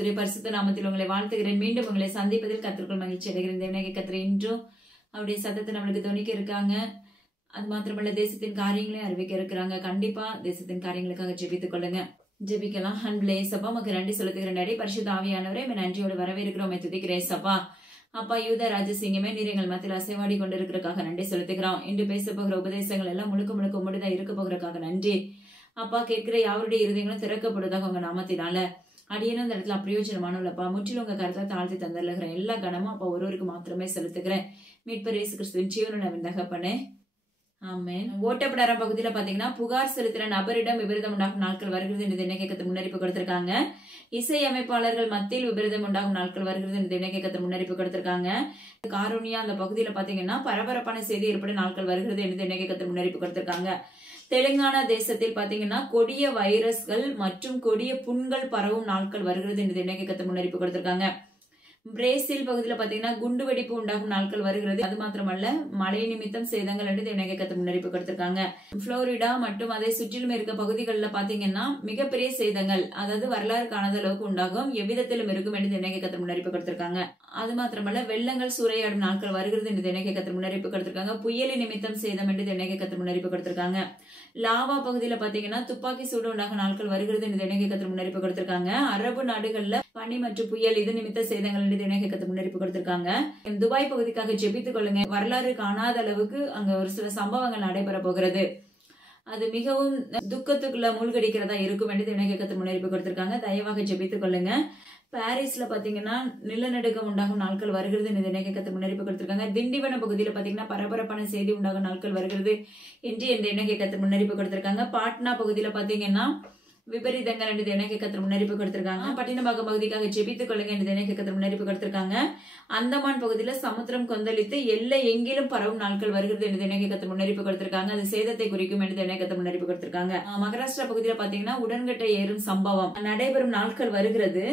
கர்த்தருடைய பரிசுத்த நாமத்தில் உங்களை வாழ்த்துகிறேன். மீண்டும் உங்களை சந்திப்பதில் கர்த்தருக்குள் மகிழ்ச்சி அடைகிறேன். தேவனாகிய கர்த்தர் இன்றும் அவருடைய சத்தத்தை நம்மளுக்கு துணிக்க இருக்காங்க. அது மாத்திரமல்ல, தேசத்தின் காரியங்களையும் அறிவிக்க இருக்கிறாங்க. கண்டிப்பா தேசத்தின் காரியங்களுக்காக ஜெபித்துக் கொள்ளுங்க. ஜெபிக்கலாம். அன்புலே சப்பா உமக்கு நன்றி செலுத்துகிறேன். டாடி பரிசுத்த ஆவியானவரே, நன்றியோடு வரவேற்கிறோம், துதிக்கிறேன் சப்பா. அப்பா யூதா ராஜசிங்கமே, நீர் எங்கள் மத்தியில் அசைவாடி கொண்டிருக்கிறதுக்காக நன்றி செலுத்துகிறோம். இன்று பேச போகிற உபதேசங்கள் எல்லாம் முழுக்க முழுக்க உம்முடையதா இருக்க போகிறதுக்காக நன்றி. அப்பா, கேட்கிற யாருடைய இருதயங்களும் திறக்கப்படுவதாக உங்க நாமத்தினால அடியேனும் இந்த இடத்துல அப்பிரயோஜனமானவளப்பா, முற்றிலும் உங்க கருத்தை தாழ்த்தி தந்துடுகிறேன். எல்லா கணமும் அப்பா ஒருவருக்கு மாத்திரமே செலுத்துகிறேன். மீட்பர் இயேசு கிறிஸ்துவின் ஜீவனுள்ள தகப்பனே, ஆமென். ஓட்டப்படாரம் பகுதியில பாத்தீங்கன்னா, புகார் செலுத்தின நபரிடம் விபரீதம் உண்டாகும் நாட்கள் வருகிறது என்று தினக்கேக்கத்தை முன்னறிப்பு கொடுத்திருக்காங்க. இசை அமைப்பாளர்கள் மத்தியில் விபரீதம் உண்டாகும் நாட்கள் வருகிறது என்று தினக்கேக்கத்தை முன்னறிப்பு கொடுத்திருக்காங்க. காரோனியா அந்த பகுதியில பாத்தீங்கன்னா, பரபரப்பான செய்தி ஏற்படும் நாட்கள் வருகிறது என்று தினக்கேக்கத்தை முன்னறிப்பு கொடுத்திருக்காங்க. தெலுங்கானா தேசத்தில் பாத்தீங்கன்னா, கொடிய வைரஸ்கள் மற்றும் கொடிய புண்கள் பரவும் நாட்கள் வருகிறது என்று தினக்கேக்கத்தை முன்னறிப்பு கொடுத்திருக்காங்க. பிரேசில் பகுதியில பாத்தீங்கன்னா, குண்டு வெடிப்பு உண்டாகும் நாட்கள் வருகிறது. அது மாத்திரமல்ல, மழை நிமித்தம் சேதங்கள் என்று தினக்கேக்கத்தை முன்னறிப்பு கொடுத்திருக்காங்க. புளோரிடா மற்றும் அதை சுற்றிலும் இருக்க பகுதிகளில் பாத்தீங்கன்னா, மிகப்பெரிய சேதங்கள், அதாவது வரலாறு காணாத அளவுக்கு உண்டாகும், எவ்விதத்திலும் இருக்கும் என்று தினக்கேக்கத்தை முன்னறிப்பு கொடுத்திருக்காங்க. அது மாத்திரமல்ல, வெள்ளங்கள் சூறையாடும் நாட்கள் வருகிறது என்று தினக்கேக்கத்தை முன்னறிப்பு கொடுத்திருக்காங்க. புயலி நிமித்தம் சேதம் என்று தினக்கேக்கத்தை முன்னறிப்பு கொடுத்திருக்காங்க. லாவா பகுதியில பாத்தீங்கன்னா, துப்பாக்கி சூடு உண்டாகும் நாட்கள் வருகிறது என்று தினக்கேக்கத்தை முன்னறிப்பு கொடுத்திருக்காங்க. அரபு நாடுகள்ல பனி மற்றும் புயல் இது நிமித்த சேதங்கள் என்று தினக்கேக்கத்தை முன்னறிப்பு கொடுத்திருக்காங்க. துபாய் பகுதிக்காக ஜெபித்துக் கொள்ளுங்க. வரலாறு காணாத அளவுக்கு அங்க ஒரு சில சம்பவங்கள் நடைபெற போகிறது. அது மிகவும் துக்கத்துக்குள்ள மூழ்கடிக்கிறதா இருக்கும் என்று தினக்கேக்கத்தை முன்னறிப்பு கொடுத்திருக்காங்க. தயவாக ஜெபித்துக் கொள்ளுங்க. பாரிஸ்ல பாத்தீங்கன்னா, நிலநடுக்கம் உண்டாகும் நாட்கள் வருகிறது என்று தினக்கேக்கத்தை முன்னறிப்பு கொடுத்திருக்காங்க. திண்டிவனம் பகுதியில பாத்தீங்கன்னா, பரபரப்பான செய்தி உண்டாகும் நாட்கள் வருகிறது என்று தினக்கேக்கத்தை முன்னறிப்பு கொடுத்திருக்காங்க. பாட்னா பகுதியில பாத்தீங்கன்னா, விபரீதங்கள் என்று தினக்கேக்கத்தை முன்னறிப்பு கொடுத்திருக்காங்க. பட்டினப்பாக்கம் பகுதிக்காக ஜெபித்துக் கொள்ளுங்க என்று தினக்கேக்கத்தை முன்னறிப்பு கொடுத்திருக்காங்க. அந்தமான் பகுதியில சமுத்திரம் கொந்தளித்து எல்லை எங்கிலும் பரவும் நாட்கள் வருகிறது என்று தினக்கேக்கத்தை முன்னறிப்பு கொடுத்திருக்காங்க. அது சேதத்தை குறிக்கும் என்று தினக்கேக்கத்தை முன்னறிப்பு கொடுத்திருக்காங்க. மகாராஷ்டிரா பகுதியில பாத்தீங்கன்னா, உடன்கட்டை ஏறும் சம்பவம் நடைபெறும் நாட்கள் வருகிறது.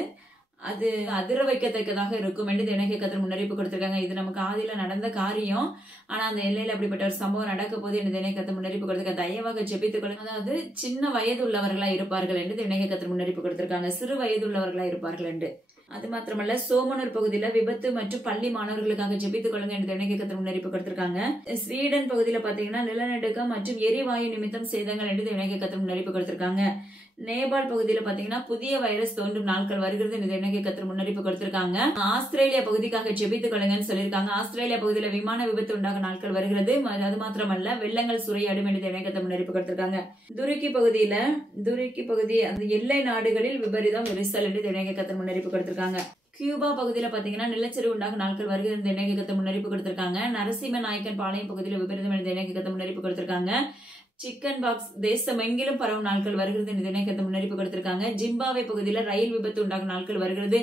அது அதிர வைக்கத்தக்கதாக இருக்கும் என்று தினக்கேக்கத்தை முன்னறிப்பு கொடுத்திருக்காங்க. இது நமக்கு ஆதியில நடந்த காரியம். ஆனா அந்த எல்லையில அப்படிப்பட்ட ஒரு சம்பவம் நடக்க போது என்று தினக்கேக்கத்தை முன்னறிப்பு கொடுத்திருக்காங்க. தயவாக ஜெபித்துக் கொள்ளுங்க. அதாவது சின்ன வயது உள்ளவர்களா இருப்பார்கள் என்று தினக்கேக்கத்தை முன்னறிப்பு கொடுத்திருக்காங்க. சிறு வயது உள்ளவர்களா இருப்பார்கள் என்று. அது மாத்திரமல்ல, சோமனூர் பகுதியில விபத்து மற்றும் பள்ளி மாணவர்களுக்காக ஜெபித்துக் கொள்ளுங்க என்று தினக்கேக்கத்தை முன்னறிப்பு கொடுத்திருக்காங்க. ஸ்வீடன் பகுதியில பாத்தீங்கன்னா, நிலநடுக்கம் மற்றும் எரிவாயு நிமித்தம் சேதங்கள் என்று தினக்கேக்கத்தை முன்னறிப்பு கொடுத்திருக்காங்க. நேபாள் பகுதியில பாத்தீங்கன்னா, புதிய வைரஸ் தோன்றும் நாட்கள் வருகிறது என்று தினக்கேக்கத்தை முன்னறிப்பு கொடுத்திருக்காங்க. ஆஸ்திரேலியா பகுதிக்காக ஜெபித்துக் கொள்ளுங்கன்னு சொல்லியிருக்காங்க. ஆஸ்திரேலியா பகுதியில விமான விபத்து உண்டாகும் நாட்கள் வருகிறது. அது மாத்திரமல்ல, வெள்ளங்கள் சூறையாடும் என்று தினக்கேக்கத்தை முன்னறிப்பு கொடுத்திருக்காங்க. துருக்கி பகுதி அந்த எல்லை நாடுகளில் விபரீதம் விரிசல் என்று தினக்கேக்கத்தை முன்னறிப்பு கொடுத்திருக்காங்க. கியூபா பகுதியில பாத்தீங்கன்னா, நிலச்சரிவு உண்டாகும் நாட்கள் வருகிறது என்று தினக்கேக்கத்தை முன்னறிப்பு கொடுத்திருக்காங்க. நரசிம்ம நாயக்கன் பாளையம் பகுதியில விபரீதம் என்று தினக்கேக்கத்தை முன்னறிப்பு கொடுத்திருக்காங்க. சிக்கன் பாக்ஸ் தேசம் எங்கிலும் பரவும் நாட்கள் வருகிறது என்று தினக்கேக்கத்தை முன்னறிப்பு கொடுத்திருக்காங்க. ஜிம்பாவே பகுதியில ரயில் விபத்து உண்டாகும் நாட்கள் வருகிறது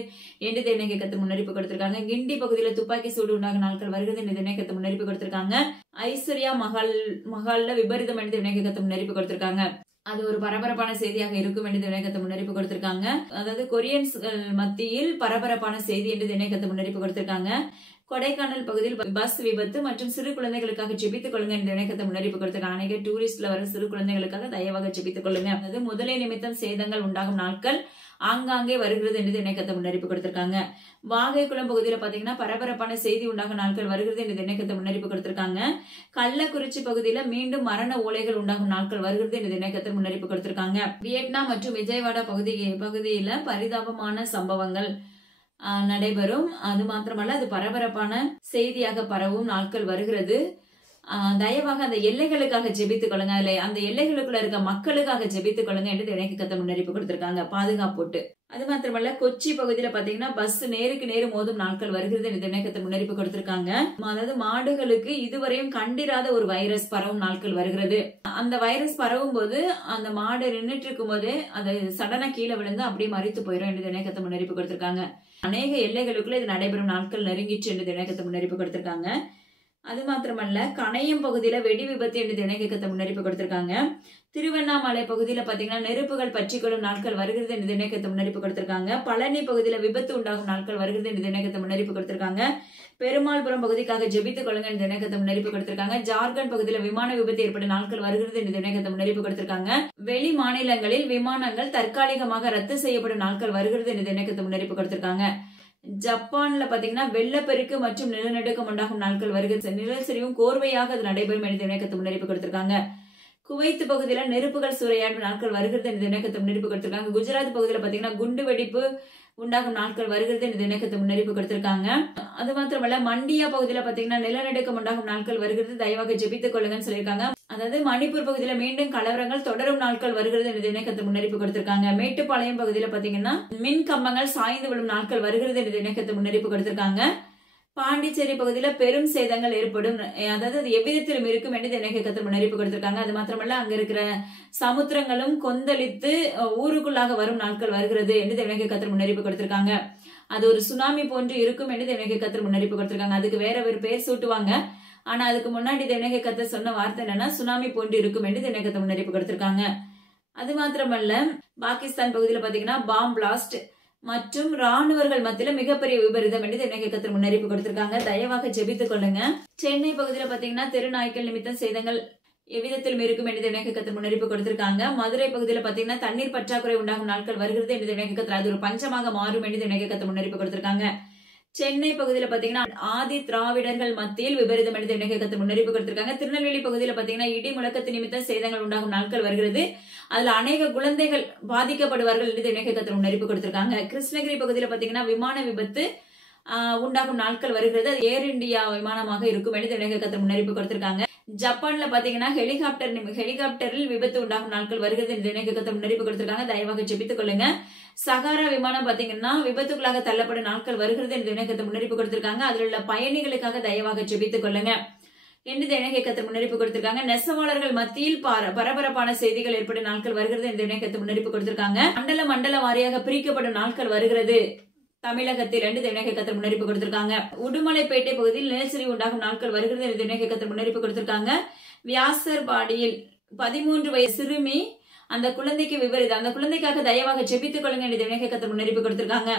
என்று தினக்கேக்கத்தை முன்னறிப்பு கொடுத்திருக்காங்க. கிண்டி பகுதியில துப்பாக்கி சூடு உண்டாகும் நாட்கள் வருகிறது என்று தினக்கேக்கத்தை முன்னறிப்பு கொடுத்திருக்காங்க. ஐஸ்வர்யா மகால்ல விபரீதம் என்று தினக்கேக்கத்தை முன்னறிப்பு கொடுத்திருக்காங்க. அது ஒரு பரபரப்பான செய்தியாக இருக்கும் என்று தினக்கேக்கத்தை முன்னறிப்பு கொடுத்திருக்காங்க. அதாவது கொரியன்ஸ் மத்தியில் பரபரப்பான செய்தி என்று தினக்கேக்கத்தை முன்னறிப்பு கொடுத்திருக்காங்க. கொடைக்கானல் பகுதியில் பஸ் விபத்து மற்றும் சிறு குழந்தைகளுக்காக ஜெபித்துக் கொள்ளுங்க என்று தினக்கேக்கத்தை முன்னறிப்பு கொடுத்திருக்காங்க. அநேக டூரிஸ்ட்ல வர சிறு குழந்தைகளுக்காக தயவாக ஜெபித்துக் கொள்ளுங்க. அதாவது முதலை நிமித்தம் சேதங்கள் உண்டாகும் நாட்கள் ஆங்காங்கே வருகிறது என்று தினக்கேக்கத்தை முன்னறிப்பு கொடுத்திருக்காங்க. வாகைக்குளம் பகுதியில பாத்தீங்கன்னா, பரபரப்பான செய்தி உண்டாகும் நாட்கள் வருகிறது என்று தினக்கேக்கத்தை முன்னறிப்பு கொடுத்திருக்காங்க. கள்ளக்குறிச்சி பகுதியில மீண்டும் மரண ஓலைகள் உண்டாகும் நாட்கள் வருகிறது என்று தினக்கேக்கத்தை முன்னறிப்பு கொடுத்திருக்காங்க. வியட்நாம் மற்றும் விஜயவாடா பகுதியில பரிதாபமான சம்பவங்கள் நடைபெறும். அது மாத்திரமல்ல, அது பரபரப்பான செய்தியாக பரவும் நாட்கள் வருகிறது. தயவாக அந்த எல்லைகளுக்காக ஜெபித்துக் கொள்ளுங்க. அந்த எல்லைகளுக்குள்ள இருக்க மக்களுக்காக ஜெபித்துக் கொள்ளுங்க என்று தினக்கேக்கத்தை முன்னறிப்பு கொடுத்திருக்காங்க. பாதுகாப்பு. அது மாத்திரமல்ல, கொச்சி பகுதியில பாத்தீங்கன்னா, பஸ் நேருக்கு நேரு மோதும் நாட்கள் வருகிறது என்று தினக்கேக்கத்தை முன்னறிப்பு கொடுத்திருக்காங்க. அதாவது மாடுகளுக்கு இதுவரையும் கண்டிராத ஒரு வைரஸ் பரவும் நாட்கள் வருகிறது. அந்த வைரஸ் பரவும் போது அந்த மாடு நின்றுட்டு இருக்கும் போதே அது சடனா கீழே விழுந்து அப்படியே மரித்து போயிடும் என்று தினக்கேக்கத்தை முன்னறிப்பு கொடுத்திருக்காங்க. அநேக எல்லைகளுக்குள்ள இது நடைபெறும் நாட்கள் நெருங்கிச்சு என்று தினக்கேக்கத்தை முன்னறிப்பு கொடுத்திருக்காங்க. அது மாத்திரமல்ல, கணையம் பகுதியில வெடி விபத்து என்று தினகை கத்த முன்னறிப்பு கொடுத்திருக்காங்க. திருவண்ணாமலை பகுதியில பாத்தீங்கன்னா நெருப்புகள் பற்றிக்கொள்ளும் நாட்கள் வருகிறது என்று தினகை கத்த முன்னறிப்பு கொடுத்திருக்காங்க. பழனி பகுதியில விபத்து உண்டாகும் நாட்கள் வருகிறது என்று தினகை கத்த முன்னறிப்பு கொடுத்திருக்காங்க. பெருமாள்புரம் பகுதிக்காக ஜெபித்துக் கொள்ளுங்க என்று தினகை கத்த முன்னறிப்பு கொடுத்திருக்காங்க. ஜார்க்கண்ட் பகுதியில விமான விபத்து ஏற்பட்ட நாட்கள் வருகிறது என்று தினகை கத்த முன்னறிப்பு கொடுத்திருக்காங்க. வெளி மாநிலங்களில் விமானங்கள் தற்காலிகமாக ரத்து செய்யப்படும் நாட்கள் வருகிறது என்று தினகை கத்த முன்னறிப்பு கொடுத்திருக்காங்க. ஜப்பான்ல பாத்தீங்கன்னா வெள்ளப்பெருக்கு மற்றும் நிலநடுக்கம் உண்டாகும் நாட்கள் வருகிறது. நிழல் சரிவும் கோர்வையாக அது நடைபெறும் என்று தினகத்து முன்னறிப்பு கொடுத்திருக்காங்க. குவைத் பகுதியில நெருப்புகள் சூறையாடும் நாட்கள் வருகிறது என்று தினகத்து முன்னறிப்பு கொடுத்திருக்காங்க. குஜராத் பகுதியில பாத்தீங்கன்னா குண்டு வெடிப்பு உண்டாகும் நாட்கள் வருகிறது என்று தினகத்து முன்னறிப்பு கொடுத்திருக்காங்க. அது மாத்திரமல்ல, மண்டியா பகுதியில பாத்தீங்கன்னா நிலநடுக்கம் உண்டாகும் நாட்கள் வருகிறது, தயவாக ஜெபித்துக் கொள்ளுங்கன்னு சொல்லியிருக்காங்க. அதாவது மணிப்பூர் பகுதியில மீண்டும் கலவரங்கள் தொடரும் நாட்கள் வருகிறது என்று தினகத்து முன்னறிப்பு கொடுத்திருக்காங்க. மேட்டுப்பாளையம் பகுதியில பாத்தீங்கன்னா மின் கம்பங்கள் சாய்ந்து விழும் நாட்கள் வருகிறது என்று தினகத்து முன்னறிப்பு கொடுத்திருக்காங்க. பாண்டிச்சேரி பகுதியில பெரும் சேதங்கள் ஏற்படும், அதாவது அது எவ்விதத்திலும் இருக்கும் என்று தினகத்து முன்னறிப்பு கொடுத்திருக்காங்க. அது மாத்திரமல்ல, அங்க இருக்கிற சமுத்திரங்களும் கொந்தளித்து ஊருக்குள்ளாக வரும் நாட்கள் வருகிறது என்று தினகத்து முன்னறிப்பு கொடுத்திருக்காங்க. அது ஒரு சுனாமி போன்று இருக்கும் என்று தினகத்து முன்னறிப்பு கொடுத்திருக்காங்க. அதுக்கு வேற ஒரு பேர் சூட்டுவாங்க. ஆனா அதுக்கு முன்னாடி தினகத்து சொன்ன வார்த்தை என்னன்னா சுனாமி போன்று இருக்கும் என்று தினகத்து முன்னறிப்பு கொடுத்திருக்காங்க. அது மாத்திரமல்ல, பாகிஸ்தான் பகுதியில பாத்தீங்கன்னா பாம் பிளாஸ்ட் மற்றும் ராணுவர்கள் மத்தியில மிகப்பெரிய விபரீதம் என்று தினகத்து முன்னறிப்பு கொடுத்திருக்காங்க. தயவாக ஜெபித்துக் கொள்ளுங்க. சென்னை பகுதியில பாத்தீங்கன்னா தெருநாய்க்கள் நிமித்தம் சேதங்கள் எவ்விதத்திலும் இருக்கும் என்று தினகத்து முன்னறிப்பு கொடுத்திருக்காங்க. மதுரை பகுதியில பாத்தீங்கன்னா தண்ணீர் பற்றாக்குறை உண்டாகும் நாட்கள் வருகிறது என்று தினகத்து, அது ஒரு பஞ்சமாக மாறும் என்று தினகத்து முன்னறிப்பு கொடுத்திருக்காங்க. சென்னை பகுதியில பாத்தீங்கன்னா ஆதி திராவிடர்கள் மத்தியில் விபரீதம் என்று தினகத்து முன்னறிப்பு கொடுத்திருக்காங்க. திருநெல்வேலி பகுதியில பாத்தீங்கன்னா இடி முழக்கத்து நிமித்தம் சேதங்கள் உண்டாகும் நாட்கள் வருகிறது, அதுல அநேக குழந்தைகள் பாதிக்கப்படுவார்கள் என்று தினகத்து முன்னறிப்பு கொடுத்திருக்காங்க. கிருஷ்ணகிரி பகுதியில பாத்தீங்கன்னா விமான விபத்து உண்டாகும் நாட்கள் வருகிறது, அது ஏர் இந்தியா விமானமாக இருக்கும் என்று தினகத்து முன்னறிப்பு கொடுத்திருக்காங்க. ஜப்பான்ல பாத்தீங்கன்னா ஹெலிகாப்டரில் விபத்து உண்டாகும் நாட்கள் வருகிறது என்று தினகத்து முன்னறிப்பு கொடுத்திருக்காங்க. தயவாக ஜெபித்துக் கொள்ளுங்க. சகாரா விமானம் பாத்தீங்கன்னா விபத்துக்குள்ளாக தள்ளப்படும் நாட்கள் வருகிறது என்று தினகத்து முன்னறிப்பு கொடுத்திருக்காங்க. அதுல உள்ள பயணிகளுக்காக தயவாக ஜெபித்துக் கொள்ளுங்க என்று தினகத்து முன்னறிப்பு கொடுத்திருக்காங்க. நெசவாளர்கள் மத்தியில் பரபரப்பான செய்திகள் ஏற்படும் நாட்கள் வருகிறது என்று தினகத்து முன்னறிப்பு கொடுத்திருக்காங்க. மண்டல வாரியாக பிரிக்கப்படும் நாட்கள் வருகிறது தமிழகத்தில் என்று தினகத்து முன்னறிப்பு கொடுத்திருக்காங்க. உடுமலைப்பேட்டை பகுதியில் நிலச்சரிவு உண்டாகும் நாட்கள் வருகிறது என்று தினகத்து முன்னறிப்பு கொடுத்திருக்காங்க. வியாசர்பாடியில் 13 வயது சிறுமி, அந்த குழந்தைக்கு விபரீதம், அந்த குழந்தைக்காக தயவாக ஜெபித்துக் கொள்ளுங்க என்று தினகத்து முன்னறிப்பு கொடுத்திருக்காங்க.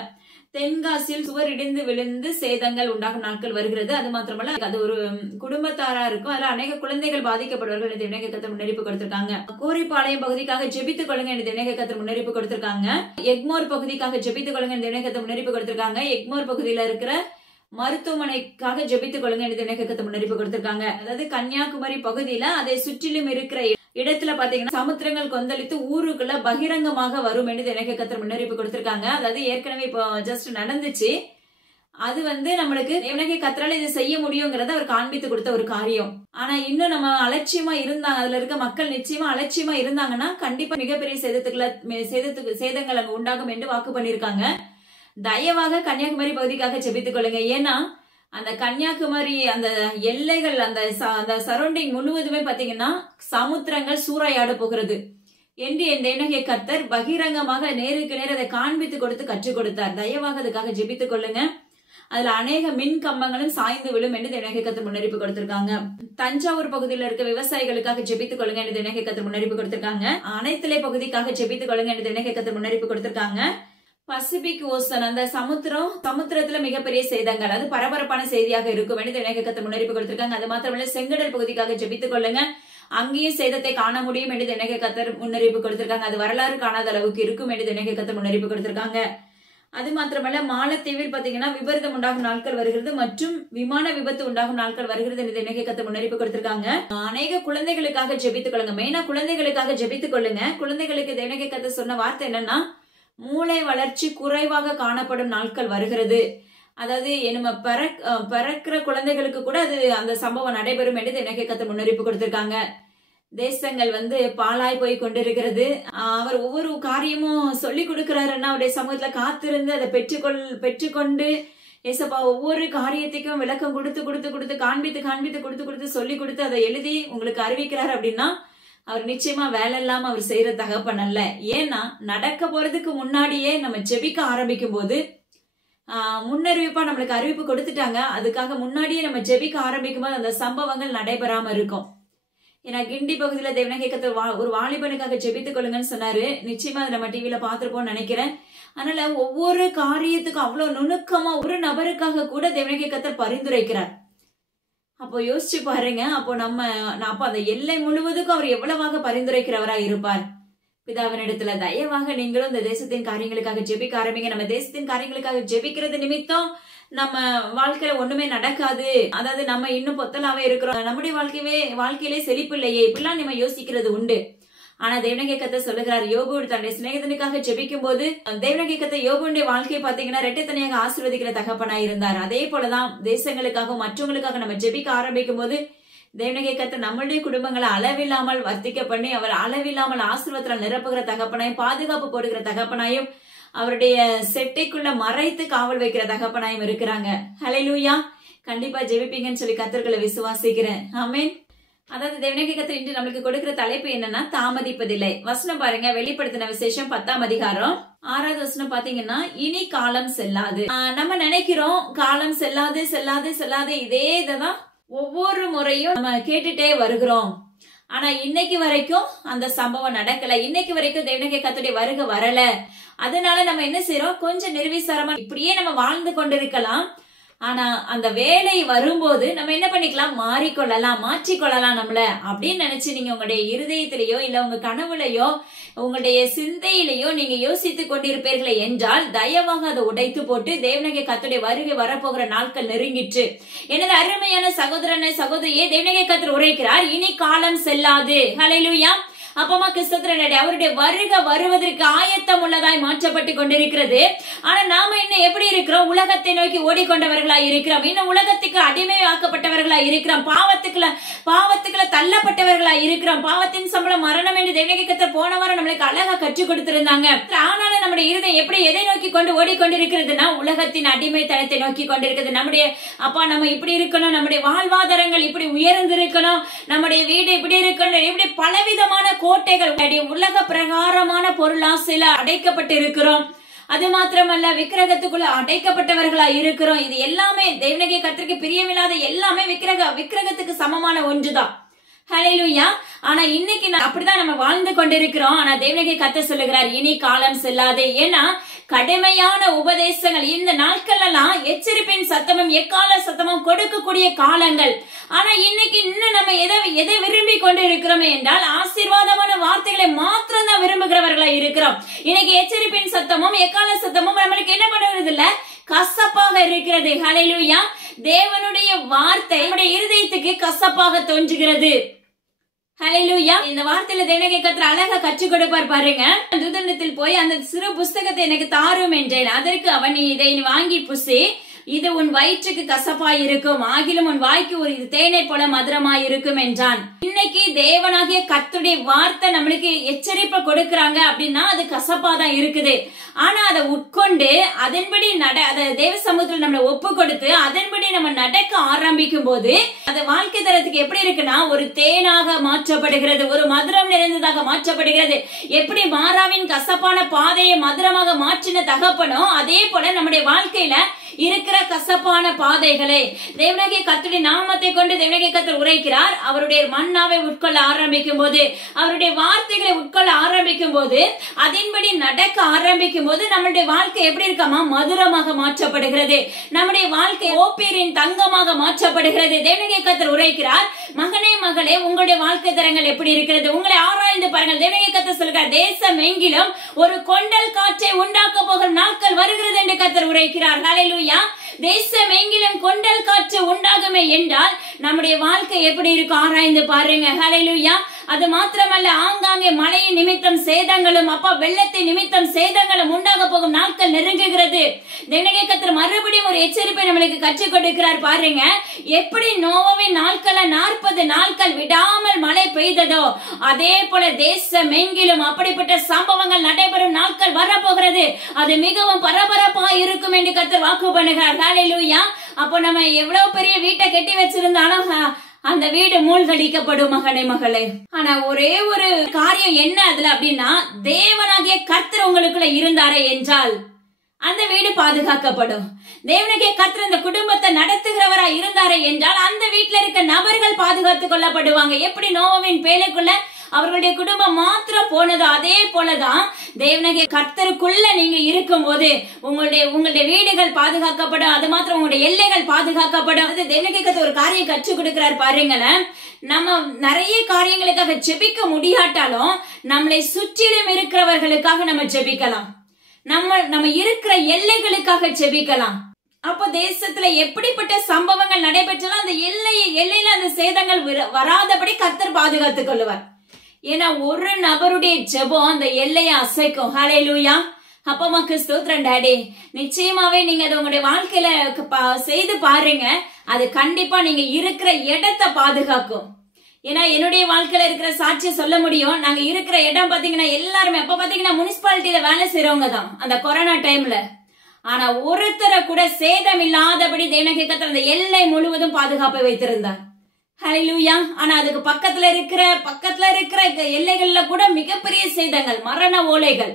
தென்காசியில் சுவர் இடிந்து விழுந்து சேதங்கள் உண்டாகும் நாட்கள் வருகிறது. அது மாத்திரமல்ல, அது ஒரு குடும்பத்தாரா இருக்கும், அதுல அநேக குழந்தைகள் பாதிக்கப்படுவார்கள் என்று தினகத்து முன்னறிப்பு கொடுத்திருக்காங்க. கோரிப்பாளையம் பகுதிக்காக ஜெபித்துக் கொள்ளுங்க என்று தினகத்து முன்னறிப்பு கொடுத்திருக்காங்க. எக்மோர் பகுதிக்காக ஜெபித்துக் கொள்ளுங்க என்று தினகத்து முன்னறிப்பு கொடுத்திருக்காங்க. எக்மோர் பகுதியில இருக்கிற மருத்துவமனைக்காக ஜெபித்துக் கொள்ளுங்க என்று தினகத்து முன்னறிப்பு கொடுத்திருக்காங்க. அதாவது கன்னியாகுமரி பகுதியில அதை சுற்றிலும் இருக்கிற இடத்துல பாத்தீங்கன்னா சமுத்திரங்கள் கொந்தளித்து ஊருக்குள்ள பகிரங்கமாக வரும் என்று தினகத்து முன்னறிப்பு கொடுத்திருக்காங்க. அதாவது ஏற்கனவே இப்போ ஜஸ்ட் நடந்துச்சு, அது நம்மளுக்கு தினகை கத்தரால இது செய்ய முடியுங்கிறத அவர் காண்பித்து கொடுத்த ஒரு காரியம். ஆனா இன்னும் நம்ம அலட்சியமா இருந்தாங்க, அதுல இருக்க மக்கள் நிச்சயமா அலட்சியமா இருந்தாங்கன்னா கண்டிப்பா மிகப்பெரிய சேதங்கள் அங்க உண்டாகும் என்று வாக்கு பண்ணிருக்காங்க. தயவாக கன்னியாகுமரி பகுதிக்காக ஜெபித்துக் கொள்ளுங்க. ஏன்னா அந்த கன்னியாகுமரி அந்த எல்லைகள் அந்த சரௌண்டிங் முழுவதுமே பாத்தீங்கன்னா சமுத்திரங்கள் சூறையாட போகிறது என்று என் தினகை கர்த்தர் பகிரங்கமாக நேருக்கு நேர் அதை காண்பித்து கொடுத்து கற்றுக் கொடுத்தார். தயவாக அதுக்காக ஜெபித்துக் கொள்ளுங்க. அதுல அநேக மின் கம்பங்களும் சாய்ந்து விழும் என்று தினகை கர்த்தர் முன்னறிப்பு கொடுத்திருக்காங்க. தஞ்சாவூர் பகுதியில் இருக்க விவசாயிகளுக்காக ஜெபித்துக் கொள்ளுங்க என்று தினகை கர்த்தர் முன்னறிப்பு கொடுத்திருக்காங்க. அனைத்திலை பகுதிக்காக ஜெபித்துக் கொள்ளுங்க என்று தினகை கர்த்தர் முன்னறிப்பு கொடுத்திருக்காங்க. பசிபிக் ஓசன் அந்த சமுத்திரத்துல மிகப்பெரிய சேதங்கள், அது பரபரப்பான செய்தியாக இருக்கும் என்று தினகை கர்த்தர் முன்னறிப்பு கொடுத்திருக்காங்க. அது மாத்திரமல்ல, செங்கடல் பகுதிக்காக ஜெபித்துக் கொள்ளுங்க, அங்கேயும் சேதத்தை காண முடியும் என்று தினகை கர்த்தர் முன்னறிப்பு கொடுத்திருக்காங்க. அது வரலாறு காணாத அளவுக்கு இருக்கும் என்று தினகை கர்த்தர் முன்னறிப்பு கொடுத்திருக்காங்க. அது மாத்திரமல்ல, மாலத்தீவில் பாத்தீங்கன்னா விபரீதம் உண்டாகும் நாட்கள் வருகிறது மற்றும் விமான விபத்து உண்டாகும் நாட்கள் வருகிறது என்று தினகை கர்த்தர் முன்னறிப்பு கொடுத்திருக்காங்க. அநேக குழந்தைகளுக்காக ஜெபித்துக் கொள்ளுங்க, மெயினா குழந்தைகளுக்காக ஜெபித்துக் கொள்ளுங்க. குழந்தைகளுக்கு தினகை கர்த்தர் சொன்ன வார்த்தை என்னன்னா, மூளை வளர்ச்சி குறைவாக காணப்படும் நாட்கள் வருகிறது. அதாவது நம்ம பிறக்கிற குழந்தைகளுக்கு கூட அது அந்த சம்பவம் நடைபெறும் என்று தினகை கர்த்தர் முன்னறிப்பு கொடுத்திருக்காங்க. தேசங்கள் பாழாய் போய் கொண்டிருக்கிறது. அவர் ஒவ்வொரு காரியமும் சொல்லி கொடுக்கிறாருன்னா அவருடைய சமூகத்துல காத்திருந்து அதை பெற்றுக்கொண்டு ஏசப்பா ஒவ்வொரு காரியத்துக்கும் விளக்கம் கொடுத்து காண்பித்து சொல்லி கொடுத்து அதை எழுதி உங்களுக்கு அறிவிக்கிறார் அப்படின்னா அவர் நிச்சயமா வேலை இல்லாம அவர் செய்யற தகப்பன் அல்ல. ஏன்னா நடக்க போறதுக்கு முன்னாடியே நம்ம ஜெபிக்க ஆரம்பிக்கும் போது முன்னறிவிப்பா நம்மளுக்கு அறிவிப்பு கொடுத்துட்டாங்க. அதுக்காக முன்னாடியே நம்ம ஜெபிக்க ஆரம்பிக்கும் போது அந்த சம்பவங்கள் நடைபெறாம இருக்கும். ஏன்னா கிண்டி பகுதியில தேவனாகிய கர்த்தர் ஒரு வாலிபனுக்காக ஜெபித்துக் கொள்ளுங்கன்னு சொன்னாரு. நிச்சயமா அதை நம்ம டிவில பாத்துருப்போம்னு நினைக்கிறேன். அதனால ஒவ்வொரு காரியத்துக்கும் அவ்வளவு நுணுக்கமா ஒரு நபருக்காக கூட தேவனாகிய கர்த்தர் பரிந்துரைக்கிறார். அப்போ யோசிச்சு பாருங்க. அப்போ அந்த எல்லை முழுவதுக்கும் அவர் எவ்வளவாக பரிந்துரைக்கிறவரா இருப்பார். பிதாவினிடத்துல தயவாக நீங்களும் இந்த தேசத்தின் காரியங்களுக்காக ஜெபிக்க ஆரம்பிங்க. நம்ம தேசத்தின் காரியங்களுக்காக ஜெபிக்கிறது நிமித்தம் நம்ம வாழ்க்கையில ஒண்ணுமே நடக்காது, அதாவது நம்ம இன்னும் பொத்தலாவே இருக்கிறோம், நம்முடைய வாழ்க்கையிலே செழிப்பு இல்லையே, இப்படிலாம் நம்ம யோசிக்கிறது உண்டு. ஆனா தேவனாகிய கர்த்தர் சொல்லுகிறார், யோபு தன்னுடைய சிநேகிதனுக்காக ஜெபிக்கும் போது தேவனாகிய கர்த்தர் யோபுடைய வாழ்க்கையை பாத்தீங்கன்னா இரட்டைத்தனையாக ஆசீர்வதிக்கிற தகப்பனா இருந்தார். அதே போலதான் தேசங்களுக்காக மற்றவங்களுக்காக நம்ம ஜெபிக்க ஆரம்பிக்கும் போது தேவனாகிய கர்த்தர் நம்மளுடைய குடும்பங்களை அளவில்லாமல் வர்த்திக்க பண்ணி அவர் அளவில்லாமல் ஆசீர்வாதத்தால் நிரப்புகிற தகப்பனாயும் பாதுகாப்பு போடுகிற தகப்பனாயும் அவருடைய செட்டைக்குள்ள மறைத்து காவல் வைக்கிற தகப்பனாயும் இருக்கிறாங்க. ஹல்லேலூயா. கண்டிப்பா ஜெபிப்பீங்கன்னு சொல்லி கர்த்தர்களை விசுவாசிக்கிறேன். ஆமென். அதாவது தேவனாகிய கர்த்தர் இன்று நம்மளுக்கு கொடுக்கிற தலைப்பு என்னன்னா தாமதிப்பதில்லை. வசனம் பாருங்க, வெளிப்படுத்தின விசேஷம் 10ஆம் அதிகாரம் 6வது வசனம் பாத்தீங்கன்னா, இனி காலம் செல்லாது. நம்ம நினைக்கிறோம் காலம் செல்லாது செல்லாது செல்லாது, இதே இதுதான் ஒவ்வொரு முறையும் நம்ம கேட்டுட்டே வருகிறோம். ஆனா இன்னைக்கு வரைக்கும் அந்த சம்பவம் நடக்கல. இன்னைக்கு வரைக்கும் தேவனாகிய கர்த்தருடைய வருகை வரல. அதனால நம்ம என்ன செய்யறோம், கொஞ்சம் நிர்விசாரமா இப்படியே நம்ம வாழ்ந்து கொண்டிருக்கலாம். ஆனா அந்த வேலை வரும்போது நம்ம என்ன பண்ணிக்கலாம், மாற்றிக்கொள்ளலாம் நம்மள அப்படின்னு நினைச்சு நீங்க உங்களுடைய இருதயத்திலேயோ இல்ல உங்க கனவுலையோ உங்களுடைய சிந்தையிலேயோ நீங்க யோசித்துக் கொண்டிருப்பீர்களே என்றால் தயவாக அதை உடைத்து போட்டு தேவனாகிய கர்த்தருடைய வருகை வரப்போகிற நாட்கள் நெருங்கிற்று. எனது அருமையான சகோதரனை சகோதரியே, தேவனாகிய கர்த்தர் உரைக்கிறார், இனி காலம் செல்லாது. ஹல்லேலூயா. அப்பமா கிறிஸ்தவர்களுடைய அவருடைய வருகை வருவதற்கு ஆயத்தம் உள்ளதாய் மாற்றப்பட்டு கொண்டிருக்கிறது. ஆனா நாம இன்னும் எப்படி இருக்கிறோம், உலகத்தை நோக்கி ஓடிக்கொண்டவர்களா இருக்கிறோம். இன்னும் உலகத்துக்கு அடிமையாக்கப்பட்டவர்களா இருக்கிறோம். பாவத்துக்குள்ள தள்ளப்பட்டவர்களா இருக்கிறோம். பாவத்தின் சம்பளம் மரணம் என்று தேவனாகிய கர்த்தர் போன வாரம் நம்மளுக்கு அழகா கற்றுக் கொடுத்திருந்தாங்க. ஆனாலும் நம்முடைய இருதயம் எப்படி எதை நோக்கி கொண்டு ஓடிக்கொண்டிருக்கிறதுனா உலகத்தின் அடிமைத்தனத்தை நோக்கி கொண்டிருக்கிறது. நம்ம இப்படி இருக்கணும், நம்முடைய வாழ்வாதாரங்கள் இப்படி உயர்ந்திருக்கணும், நம்முடைய வீடு இப்படி இருக்கணும், இப்படி பலவிதமான கோட்டைகள் உலக பிரகாரமான பொருளாசையில அடைக்கப்பட்டு இருக்கிறோம். அது மாத்திரமல்ல விக்கிரகத்துக்குள்ள அடைக்கப்பட்டவர்களா இருக்கிறோம். இது எல்லாமே தேவனாகிய கர்த்தருக்கு பிரியமில்லாத எல்லாமே விக்கிரகத்துக்கு சமமான ஒன்றுதான். ஹல்லேலூயா. ஆனா இன்னைக்கு அப்படிதான் நம்ம வாழ்ந்து கொண்டிருக்கிறோம். ஆனா தேவனாகிய கர்த்தர் சொல்லுகிறார், இனி காலம் செல்லாதே. ஏன்னா கடுமையான உபதேசங்கள் இந்த நாட்கள் எல்லாம் எச்சரிப்பின் சத்தமும் எக்கால சத்தமும் கொடுக்கக்கூடிய காலங்கள். ஆனா இன்னைக்கு இன்னும் நம்ம எதை விரும்பி கொண்டு இருக்கிறோமே என்றால் ஆசீர்வாதமான வார்த்தைகளை மாத்திரம் தான் விரும்புகிறவர்களா இருக்கிறோம். இன்னைக்கு எச்சரிப்பின் சத்தமும் எக்கால சத்தமும் நம்மளுக்கு என்ன பண்ணுறது இல்ல, கசப்பாக இருக்கிறது. ஹல்லேலூயா. தேவனுடைய வார்த்தை நம்முடைய இருதயத்துக்கு கசப்பாக தோன்றுகிறது. ஹல்லேலூயா. இந்த வார்த்தையில தேவனாகிய கர்த்தர் அழகா கற்றுக் கொடுப்பார் பாருங்க. தூதனிடத்தில் போய் அந்த சிறு புஸ்தகத்தை எனக்கு தாரும் என்றேன். அதற்கு அவன், இதை வாங்கி புசி, இது உன் வயிற்றுக்கு கசப்பாய் இருக்கும், ஆகிலும் உன் வாய்க்கு ஒரு தேனை போல மதுரமாய் இருக்கும் என்றான். இன்னைக்கு தேவனாகிய கர்த்தருடைய வார்த்தை நம்மளுக்கு எச்சரிப்பை கொடுக்கறாங்க அப்படின்னா அது கசப்பாதான் இருக்குது. ஆனா அதை உட்கொண்டு அதன்படி தேவ சமூகத்தில் நம்மளை ஒப்பு கொடுத்து அதன்படி நம்ம நடக்க ஆரம்பிக்கும் போது அது வாழ்க்கை தரத்துக்கு எப்படி இருக்குன்னா ஒரு தேனாக மாற்றப்படுகிறது, ஒரு மதுரம் நிறைந்ததாக மாற்றப்படுகிறது. எப்படி மாறாவின் கசப்பான பாதையை மதுரமாக மாற்றின தகப்பனோ அதே போல நம்முடைய வாழ்க்கையில இருக்கிற கசப்பான பாதைகளை தேவனாகிய கர்த்தருடைய நாமத்தை கொண்டு தேவனாகிய கர்த்தர் உரைக்கிறார். அவருடைய மன்னாவை உட்கொள்ள ஆரம்பிக்கும் போது, அவருடைய வார்த்தைகளை உட்கொள்ள ஆரம்பிக்கும் போது, அதன்படி நடக்க ஆரம்பிக்கும் போது நம்முடைய வாழ்க்கை எப்படி இருக்காமா, மதுரமாக மாற்றப்படுகிறது. நம்முடைய வாழ்க்கை ஓப்பீரின் தங்கமாக மாற்றப்படுகிறது. தேவனாகிய கர்த்தர் உரைக்கிறார், மகனே மகளே, உங்களுடைய வாழ்க்கை தரங்கள் எப்படி இருக்கிறது, உங்களை ஆராய்ந்து பாருங்கள். தேவனாகிய கர்த்தர் சொல்கிறார், தேசம் எங்கிலும் ஒரு கொண்டல் காற்றை உண்டாக்க போகும் நாட்கள் வருகிறது என்று கர்த்தர் உரைக்கிறார். ஹல்லேலூயா. தேசம் எங்கிலும் கொண்டல் காற்று உண்டாகுமே என்றால் நம்முடைய வாழ்க்கை எப்படி இருக்கும் ஆராய்ந்து பாருங்க. ஹல்லேலூயா. அது மாத்திரமல்ல, ஆங்காங்கே மழையின் நிமித்தம் சேதங்களும் வெள்ளத்தின் நிமித்தம் சேதங்களும் உண்டாக போகும் நாட்கள் நெருங்குகிறது. தேவனாகிய கர்த்தர் மறுபடியும் ஒரு எச்சரிப்பை நம்மளுக்கு கற்றுக் கொடுக்கிறார் பாருங்க. எப்படி நோவாவின் நாட்கள் 40 நாட்கள் விடாமல் மழை பெய்ததோ அதே போல தேசம் எங்கிலும் அப்படிப்பட்ட சம்பவங்கள் நடைபெறும் நாட்கள் வரப்போகிறது. அது மிகவும் பரபரப்பா இருக்கும் என்று கர்த்தர் வாக்கு பண்ணுகிறார். ஹல்லேலூயா. அப்போ நம்ம எவ்வளவு பெரிய வீட்டை கட்டி வச்சிருந்தாலும் அந்த வீடு மூழ்கடிக்கப்படும் மகனே மகளே. ஆனா ஒரே ஒரு காரியம் என்ன அதுல அப்படின்னா, தேவனாகிய கர்த்தர் உங்களுக்குள்ள இருந்தாரே என்றால் அந்த வீடு பாதுகாக்கப்படும். தேவனுடைய கர்த்தர் அந்த குடும்பத்தை நடத்துகிறவரா இருந்தாரே என்றால் அந்த வீட்டுல இருக்க நபர்கள் பாதுகாத்துக் கொள்ளப்படுவாங்க. எப்படி நோவாவின் பேழைக்குள்ள அவர்களுடைய குடும்பம் மாத்திரம் போனதோ அதே போலதான் தேவனுடைய கர்த்தருக்குள்ள நீங்க இருக்கும் போது உங்களுடைய வீடுகள் பாதுகாக்கப்படும். அது மாத்திரம் உங்களுடைய எல்லைகள் பாதுகாக்கப்படும். அது தேவனுடைய கர்த்தர் ஒரு காரியம் கற்றுக் கொடுக்கிறார் பாருங்களேன். நம்ம நிறைய காரியங்களுக்காக ஜெபிக்க முடியாட்டாலும் நம்மளை சுற்றிலும் இருக்கிறவர்களுக்காக நம்ம ஜெபிக்கலாம். நம்ம இருக்கிற எல்லைகளுக்காக ஜெபிக்கலாம். அப்போ தேசத்துல எப்படிப்பட்ட சம்பவங்கள் நடைபெற்றாலும் அந்த எல்லையில அந்த சேதங்கள் வராதபடி கர்த்தர் பாதுகாத்துக் கொள்ளுவார். ஏன்னா ஒரு நபருடைய ஜெபம் அந்த எல்லையை அசைக்கும். ஹல்லேலூயா. அப்பமாக்கு ஸ்தோத்திரம் டாடி. நிச்சயமாவே நீங்க அதை உங்களுடைய வாழ்க்கையில செய்து பாருங்க. அது கண்டிப்பா நீங்க இருக்கிற இடத்தை பாதுகாக்கும். ஏன்னா என்னுடைய வாழ்க்கையில இருக்கிற சாட்சியை சொல்ல முடியும். நாங்க இருக்கிற இடம் பாத்தீங்கன்னா எல்லாருமே அப்ப பாத்தீங்கன்னா முனிசிபாலிட்டியில வேலை செய்யறவங்க தான் அந்த கொரோனா டைம்ல. ஆனா ஒருத்தரை கூட சேதம் இல்லாதபடி தேவனுடைய கர்த்தர் அந்த எல்லை முழுவதும் பாதுகாப்பை வைத்திருந்தார். ஹல்லேலூயா. ஆனா அதுக்கு பக்கத்துல இருக்கிற எல்லைகள்ல கூட மிகப்பெரிய சேதங்கள், மரண ஓலைகள்.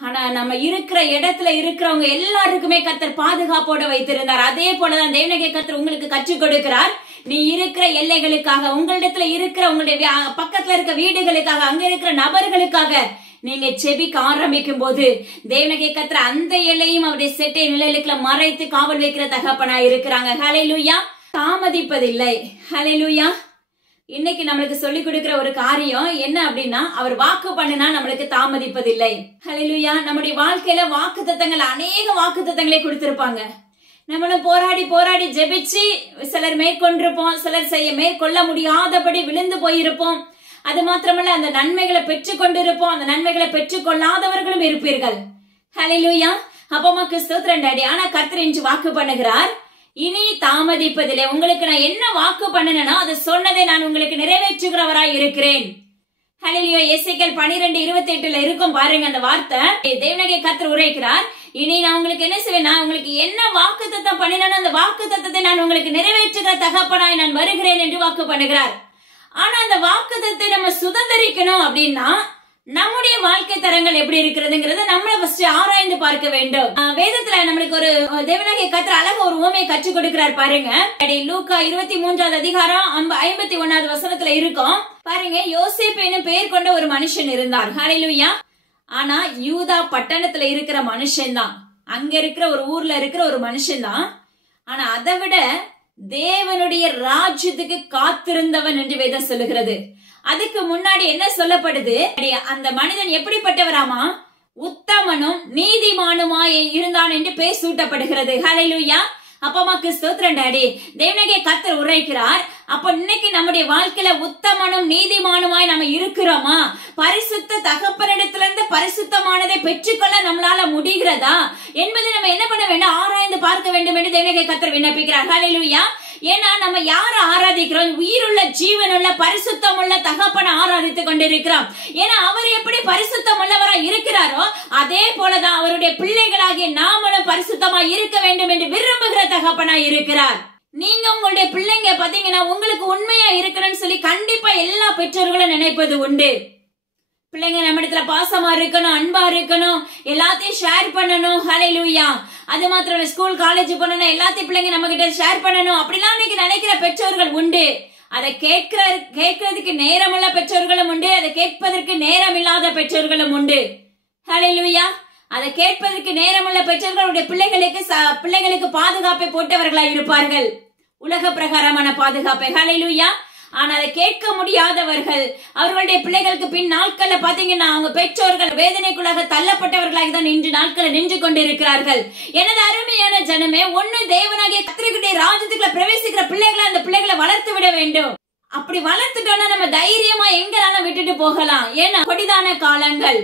ஆனா நம்ம இருக்கிற இடத்துல இருக்கிறவங்க எல்லாருக்குமே கர்த்தர் பாதுகாப்போட வைத்திருந்தார். அதே போலதான் தேவனுடைய கர்த்தர் உங்களுக்கு கற்றுக் கொடுக்கிறார். நீ இருக்கிற எல்லைகளுக்காக, உங்களிடத்துல இருக்கிற உங்களுடைய பக்கத்துல இருக்க வீடுகளுக்காக, அங்க இருக்கிற நபர்களுக்காக நீங்க செபிக்க ஆரம்பிக்கும் போது தேவனுடைய கர்த்தர் அந்த எல்லையும் அவருடைய செட்டை நிழலுக்குள்ள மறைத்து காவல் வைக்கிற தகப்பனா இருக்கிறாங்க. ஹல்லேலூயா. தாமதிப்பதில்லை. ஹல்லேலூயா. இன்னைக்கு நம்மளுக்கு சொல்லி கொடுக்கிற ஒரு காரியம் என்ன அப்படின்னா, அவர் வாக்கு பண்ணினா நம்மளுக்கு தாமதிப்பதில்லை. ஹல்லேலூயா. நம்முடைய வாழ்க்கையில வாக்கு தத்தங்கள், அநேக வாக்கு தத்தங்களை கொடுத்திருப்பாங்க. நம்மளும் போராடி ஜெபிச்சு சிலர் மேற்கொண்டிருப்போம், சிலர் மேற்கொள்ள முடியாதபடி விழுந்து போயிருப்போம். அது மாத்திரமல்ல அந்த நன்மைகளை பெற்றுக் கொண்டிருப்போம், அந்த நன்மைகளை பெற்றுக் கொள்ளாதவர்களும் இருப்பீர்கள். ஹல்லேலூயா. அப்பமாக்கு ஸ்தோத்திரம் டாடி. ஆனா கர்த்தர் இன்று வாக்கு பண்ணுகிறார், இனி தாமதிப்பதில்லை. உங்களுக்கு நான் என்ன வாக்கு பண்ணனோ அதை சொன்னதை நான் உங்களுக்கு நிறைவேற்றுகிறவராய் இருக்கிறேன். ஹல்லேலூயா. எசேக்கியேல் 12:28 இருக்கும் பாருங்க அந்த வார்த்தை. தேவனுடைய கர்த்தர் உரைக்கிறார், இனி நான் உங்களுக்கு என்ன செய்வேன், நான் உங்களுக்கு என்ன வாக்கு தத்தம் பண்ணினோ அந்த வாக்கு தத்தத்தை நான் உங்களுக்கு நிறைவேற்றுகிற தகப்பனாய் நான் வருகிறேன் என்று வாக்கு பண்ணுகிறார். ஆனா அந்த வாக்கு தத்தத்தை நம்ம சுதந்திரிக்கணும் அப்படின்னா நம்முடைய வாழ்க்கை தரங்கள் எப்படி இருக்கிறதுங்கிறத நம்மள ஃபர்ஸ்ட் ஆராய்ந்து பார்க்க வேண்டும். வேதத்துல நம்மளுக்கு ஒரு தேவனுடைய கர்த்தர் அழகா ஒரு உவமையை கற்றுக் கொடுக்கிறார் பாருங்க. லூக்கா 23வது அதிகாரம் 51வது வசனத்துல இருக்கும் பாருங்க. யோசேப்பு என்னும் பெயர் கொண்ட ஒரு மனுஷன் இருந்தார். ஹல்லேலூயா. ஆனா யூதா பட்டணத்துல இருக்கிற மனுஷன் தான், அங்க இருக்கிற ஒரு ஊர்ல இருக்கிற ஒரு மனுஷன் தான். ஆனா அதை விட தேவனுடைய ராஜ்யத்துக்கு காத்திருந்தவன் என்று வேதம் சொல்லுகிறது. அதுக்கு முன்னாடி என்ன சொல்லப்படுது, அந்த மனிதன் எப்படிப்பட்டவராமா, உத்தமனும் நீதிமானுமாய் இருந்தான் என்று பேர் சூட்டப்படுகிறது. ஹல்லேலூயா. அப்பமாக்கு ஸ்தோத்திரம் டாடி. தேவனுடைய கர்த்தர் உரைக்கிறார், அப்ப இன்னைக்கு நம்முடைய வாழ்க்கையில உத்தமனும் நீதிமானுமாய் நம்ம இருக்கிறோமா? பரிசுத்த தகப்பனிடத்திலிருந்து பரிசுத்தமானதை பெற்றுக்கொள்ள நம்மளால முடிகிறதா என்பதை நம்ம என்ன பண்ண வேண்டும், ஆராய்ந்து பார்க்க வேண்டும் என்று தேவனுடைய கர்த்தர் விண்ணப்பிக்கிறார். ஹல்லேலூயா. ஏன்னா நம்ம யார ஆராதிக்கிறோம், உயிருள்ள ஜீவனுள்ள பரிசுத்தம் உள்ள தகப்பனை ஆராதித்துக் கொண்டிருக்கிறோம். ஏன்னா அவர் எப்படி பரிசுத்தம் உள்ளவரா இருக்கிறாரோ அதே போலதான் அவருடைய பிள்ளைகளாகிய நாமளும் பரிசுத்தமா இருக்க வேண்டும் என்று விரும்புகிற தகப்பனா இருக்கிறார். நீங்க உங்களுடைய பிள்ளைங்க பாத்தீங்கன்னா உங்களுக்கு உண்மையா இருக்கணும்னு சொல்லி கண்டிப்பா எல்லா பெற்றோர்களும் நினைப்பது உண்டு. பிள்ளைங்க நம்ம இடத்துல பாசமா இருக்கணும், அன்பா இருக்கணும், எல்லாத்தையும் ஷேர் பண்ணணும். ஹல்லேலூயா. அது மாத்திரம் ஸ்கூல் காலேஜ் போனா எல்லாத்தையும் பிள்ளைங்க நம்ம கிட்ட ஷேர் பண்ணணும் அப்படிலாம் இன்னைக்கு நினைக்கிற பெற்றோர்கள் உண்டு. அதை கேட்கறதுக்கு நேரமுள்ள பெற்றோர்களும் உண்டு, அதை கேட்பதற்கு நேரம் இல்லாத பெற்றோர்களும் உண்டு. ஹல்லேலூயா. அதை கேட்பதற்கு நேரமுள்ள பெற்றோர்களுடைய பிள்ளைகளுக்கு பாதுகாப்பை போட்டவர்களா இருப்பார்கள், உலக பிரகாரமான பாதுகாப்பை. ஹல்லேலூயா. ஆனா அதை கேட்க முடியாதவர்கள் அவர்களுடைய பிள்ளைகளுக்கு பின் நாட்கள்ல பாத்தீங்கன்னா அவங்க பெற்றோர்கள் வேதனைக்குள்ளாக தள்ளப்பட்டவர்களாக தான் இன்று நாட்கள் நின்று கொண்டிருக்கிறார்கள். எனது அருமையான ஜனமே, ஒண்ணு தேவனாகிய கர்த்தருடைய ராஜ்யத்துக்குள்ள பிரவேசிக்கிற பிள்ளைகளை அந்த பிள்ளைகளை வளர்த்து விட வேண்டும். அப்படி வளர்த்துட்டோம்னா நம்ம தைரியமா எங்களால விட்டுட்டு போகலாம். ஏன்னா கொடிதான காலங்கள்.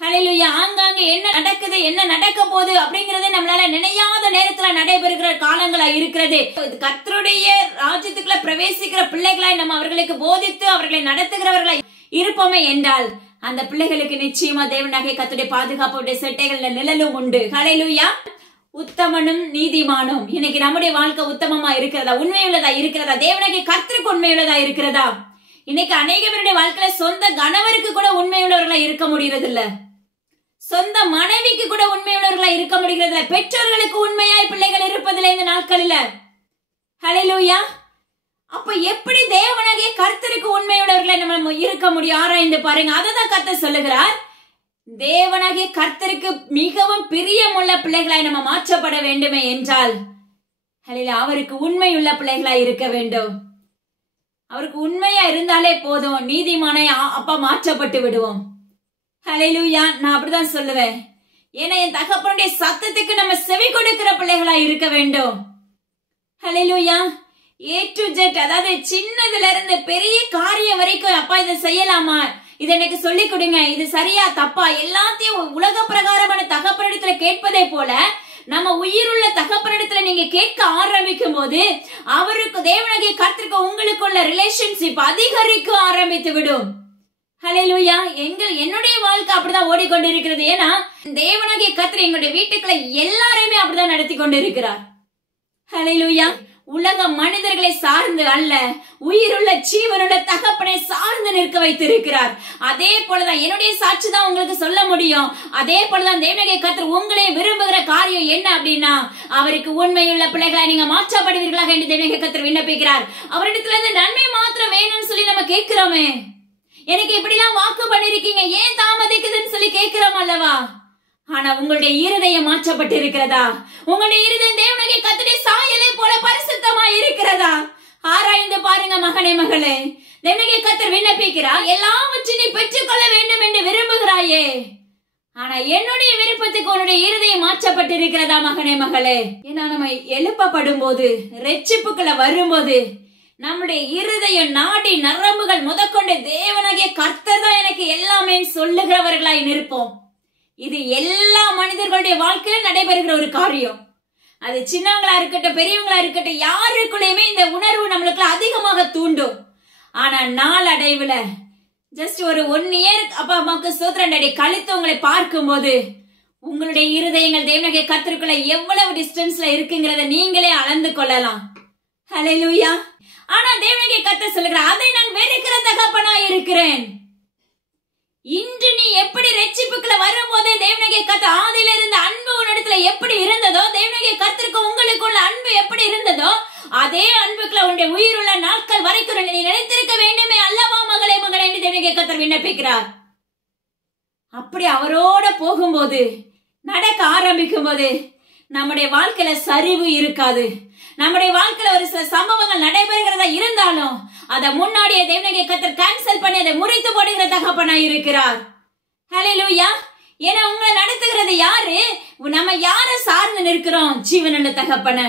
ஹல்லேலூயா. ஆங்காங்க என்ன நடக்குது, என்ன நடக்க போகுது அப்படிங்கறதே நம்மளால நினையாத நேரத்துல நடைபெறுகிற காலங்களா இருக்கிறது. கர்த்தருடைய ராஜ்யத்துக்குள்ள பிரவேசிக்கிற பிள்ளைகளாய் நம்ம அவர்களுக்கு போதித்து அவர்களை நடத்துகிறவர்களாய் இருப்போமே என்றால் அந்த பிள்ளைகளுக்கு நிச்சயமா தேவனாகிய கர்த்தருடைய பாதுகாப்புடைய செட்டைகள்ல நிழலும் உண்டு. ஹல்லேலூயா. உத்தமனும் நீதிமானும். இன்னைக்கு நம்முடைய வாழ்க்கை உத்தமமா இருக்கிறதா, உண்மையுள்ளதா இருக்கிறதா, தேவனாகிய கர்த்தருக்கு உண்மையுள்ளதா இருக்கிறதா? இன்னைக்கு அநேக பேருடைய வாழ்க்கையில சொந்த கணவருக்கு கூட உண்மையுள்ளவர்களா இருக்க முடியறது இல்ல. சொந்த மனைவிக்கு கூட உண்மையுள்ளவர்களா இருக்க முடிகிறதுல, பெற்றோர்களுக்கு உண்மையாய் பிள்ளைகள் இருப்பதில்லை இந்த நாட்களில். ஹல்லேலூயா. அப்ப எப்படி தேவனாகிய கர்த்தருக்கு உண்மையுள்ளவர்களை நம்ம இருக்க முடியும்? ஆராய்ந்து பாருங்க. அததான் கர்த்தர் சொல்லுகிறார். தேவனாகிய கர்த்தருக்கு மிகவும் பிரியமுள்ள பிள்ளைகளாய் நம்ம மாற்றப்பட வேண்டுமே என்றால் அவருக்கு உண்மையுள்ள பிள்ளைகளாய் இருக்க வேண்டும். அவருக்கு உண்மையா இருந்தாலே போதும், நீதிமானை அப்பா மாற்றப்பட்டு விடுவோம். ஹல்லேலூயா. நான் அப்படிதான் சொல்லுவேன். ஏன்னா என் தகப்பனுடைய சத்தத்துக்கு நம்ம செவி கொடுக்கிற பிள்ளைகளாய் இருக்க வேண்டும். ஹல்லேலூயா. A to Z, அதாவது சின்னதுல இருந்து பெரிய காரியம் வரைக்கும், அப்பா இதை செய்யலாமா, இதை எனக்கு சொல்லி கொடுங்க, இது சரியா தப்பா, எல்லாத்தையும் உலக பிரகாரமான தகப்பனிடத்துல கேட்பதை போல நம்ம உயிருள்ள தகப்பனிடத்துல நீங்க கேட்க ஆரம்பிக்கும் போது அவருக்கு தேவனாகிய கர்த்தருக்கு உங்களுக்குள்ள ரிலேஷன்ஷிப் அதிகரிக்க ஆரம்பித்து விடும். ஹல்லேலூயா. என்னுடைய வாழ்க்கை அப்படிதான் ஓடிக்கொண்டிருக்கிறது. ஏன்னா தேவனாகிய கர்த்தர் எங்களுடைய வீட்டுக்குள்ள எல்லாரையுமே அப்படிதான் நடத்தி கொண்டிருக்கிறார். ஹல்லேலூயா. உலக மனிதர்களை சார்ந்து அல்ல, உயிருள்ள ஜீவனுள்ள தகப்பனை சார்ந்து நிற்க வைத்திருக்கிறார். அதே போலதான் என்னுடைய சாட்சி தான் உங்களுக்கு சொல்ல முடியும். அதே போலதான் தேவனாகிய கர்த்தர் உங்களே விரும்புகிற காரியம் என்ன அப்படின்னா, அவருக்கு உண்மையுள்ள பிள்ளைகளை நீங்க மாற்றப்படுவீர்களாக என்று தேவனாகிய கர்த்தர் விண்ணப்பிக்கிறார். அவரிடத்துல இருந்து நன்மை மாத்திரம் வேணும்னு சொல்லி நம்ம கேட்கிறோமே. எனக்கு இப்படிலாம் வாக்கு பண்ணிருக்கீங்க, ஏன் தாமதிக்குதுன்னு சொல்லி கேட்கிறோம் அல்லவா? ஆனா உங்களுடைய இருதயம் மாற்றப்பட்டு இருக்கிறதா? உங்களுடைய இருதயம் தேவனாகிய கர்த்தருடைய சாயலை போல பரிசுத்தமா இருக்கிறதா? ஆராய்ந்து பாருங்க மகனே மகளே. தேவனாகிய கர்த்தர் விண்ணப்பிக்கிறார், எல்லாவற்றையும் நீ பெற்றுக்கொள்ள வேண்டும் என்று விரும்புகிறாயே. ஆனா என்னுடைய விருப்பத்துக்கு உன்னுடைய இருதயம் மாற்றப்பட்டு இருக்கிறதா மகனே மகளே? ஏன்னா நம்ம எழுப்பப்படும் போது, ரட்சிப்புக்குள்ள வரும்போது நம்முடைய இருதயம், நாடி, நரம்புகள் முதற்கொண்டு தேவனாகிய கர்த்தர் தான் எனக்கு எல்லாமே சொல்லுகிறவர்களாய் நிற்போம். இது எல்லா மனிதர்களுடைய வாழ்க்கையில நடைபெறுகிற ஒரு காரியம். அது சின்னவங்களா இருக்கட்டும், பெரியவங்களா இருக்கட்டும், யாருக்குள்ளயுமே இந்த உணர்வு நம்மளுக்கு அதிகமாக தூண்டும். ஆனா நாளடைவுல ஜஸ்ட் ஒரு 1 இயர் அப்பா அம்மாவுக்கு சோத்திரண்டடி கழித்து உங்களை பார்க்கும் போது உங்களுடைய இருதயங்கள் தேவனாகிய கர்த்தருக்குள்ள எவ்வளவு டிஸ்டன்ஸ்ல இருக்குங்கிறத நீங்களே அளந்து கொள்ளலாம். ஹல்லேலூயா. ஆனா தேவனாகிய கர்த்தர் சொல்லுகிறார், அதை நான் வெறுக்கிற தகப்பனா இருக்கிறேன். இன்று நீ எப்படி ரட்சிப்புக்குள்ள வரும்போதே தேவனாகிய கர்த்தர் ஆதியில இருந்த அன்பு உன்னிடத்துல எப்படி இருந்ததோ, தேவனாகிய கர்த்தருக்கு உங்களுக்குள்ள அன்பு எப்படி இருந்ததோ, அதே அன்புக்குள்ள உன்னுடைய உயிருள்ள நாட்கள் வரைக்கும் நீ நினைத்திருக்க வேண்டுமே அல்லவா மகளே மகளே என்று தேவனாகிய கர்த்தர் விண்ணப்பிக்கிறார். அப்படி அவரோட போகும்போது, நடக்க ஆரம்பிக்கும் போது நம்முடைய வாழ்க்கையில சரிவு இருக்காது. நம்முடைய வாழ்க்கையில ஒரு சில சம்பவங்கள் நடைபெறுகிறதா இருந்தாலும் அதை முன்னாடியே தேவனாகிய கர்த்தர் கேன்சல் பண்ணி அதை முறித்து போடுகிற தகப்பனாய் இருக்கிறார். ஹல்லேலூயா. ஏன்னா உங்களை நடத்துகிறது யாரு? நம்ம யார சார்ந்து நிற்கிறோம்? ஜீவனுள்ள தகப்பன,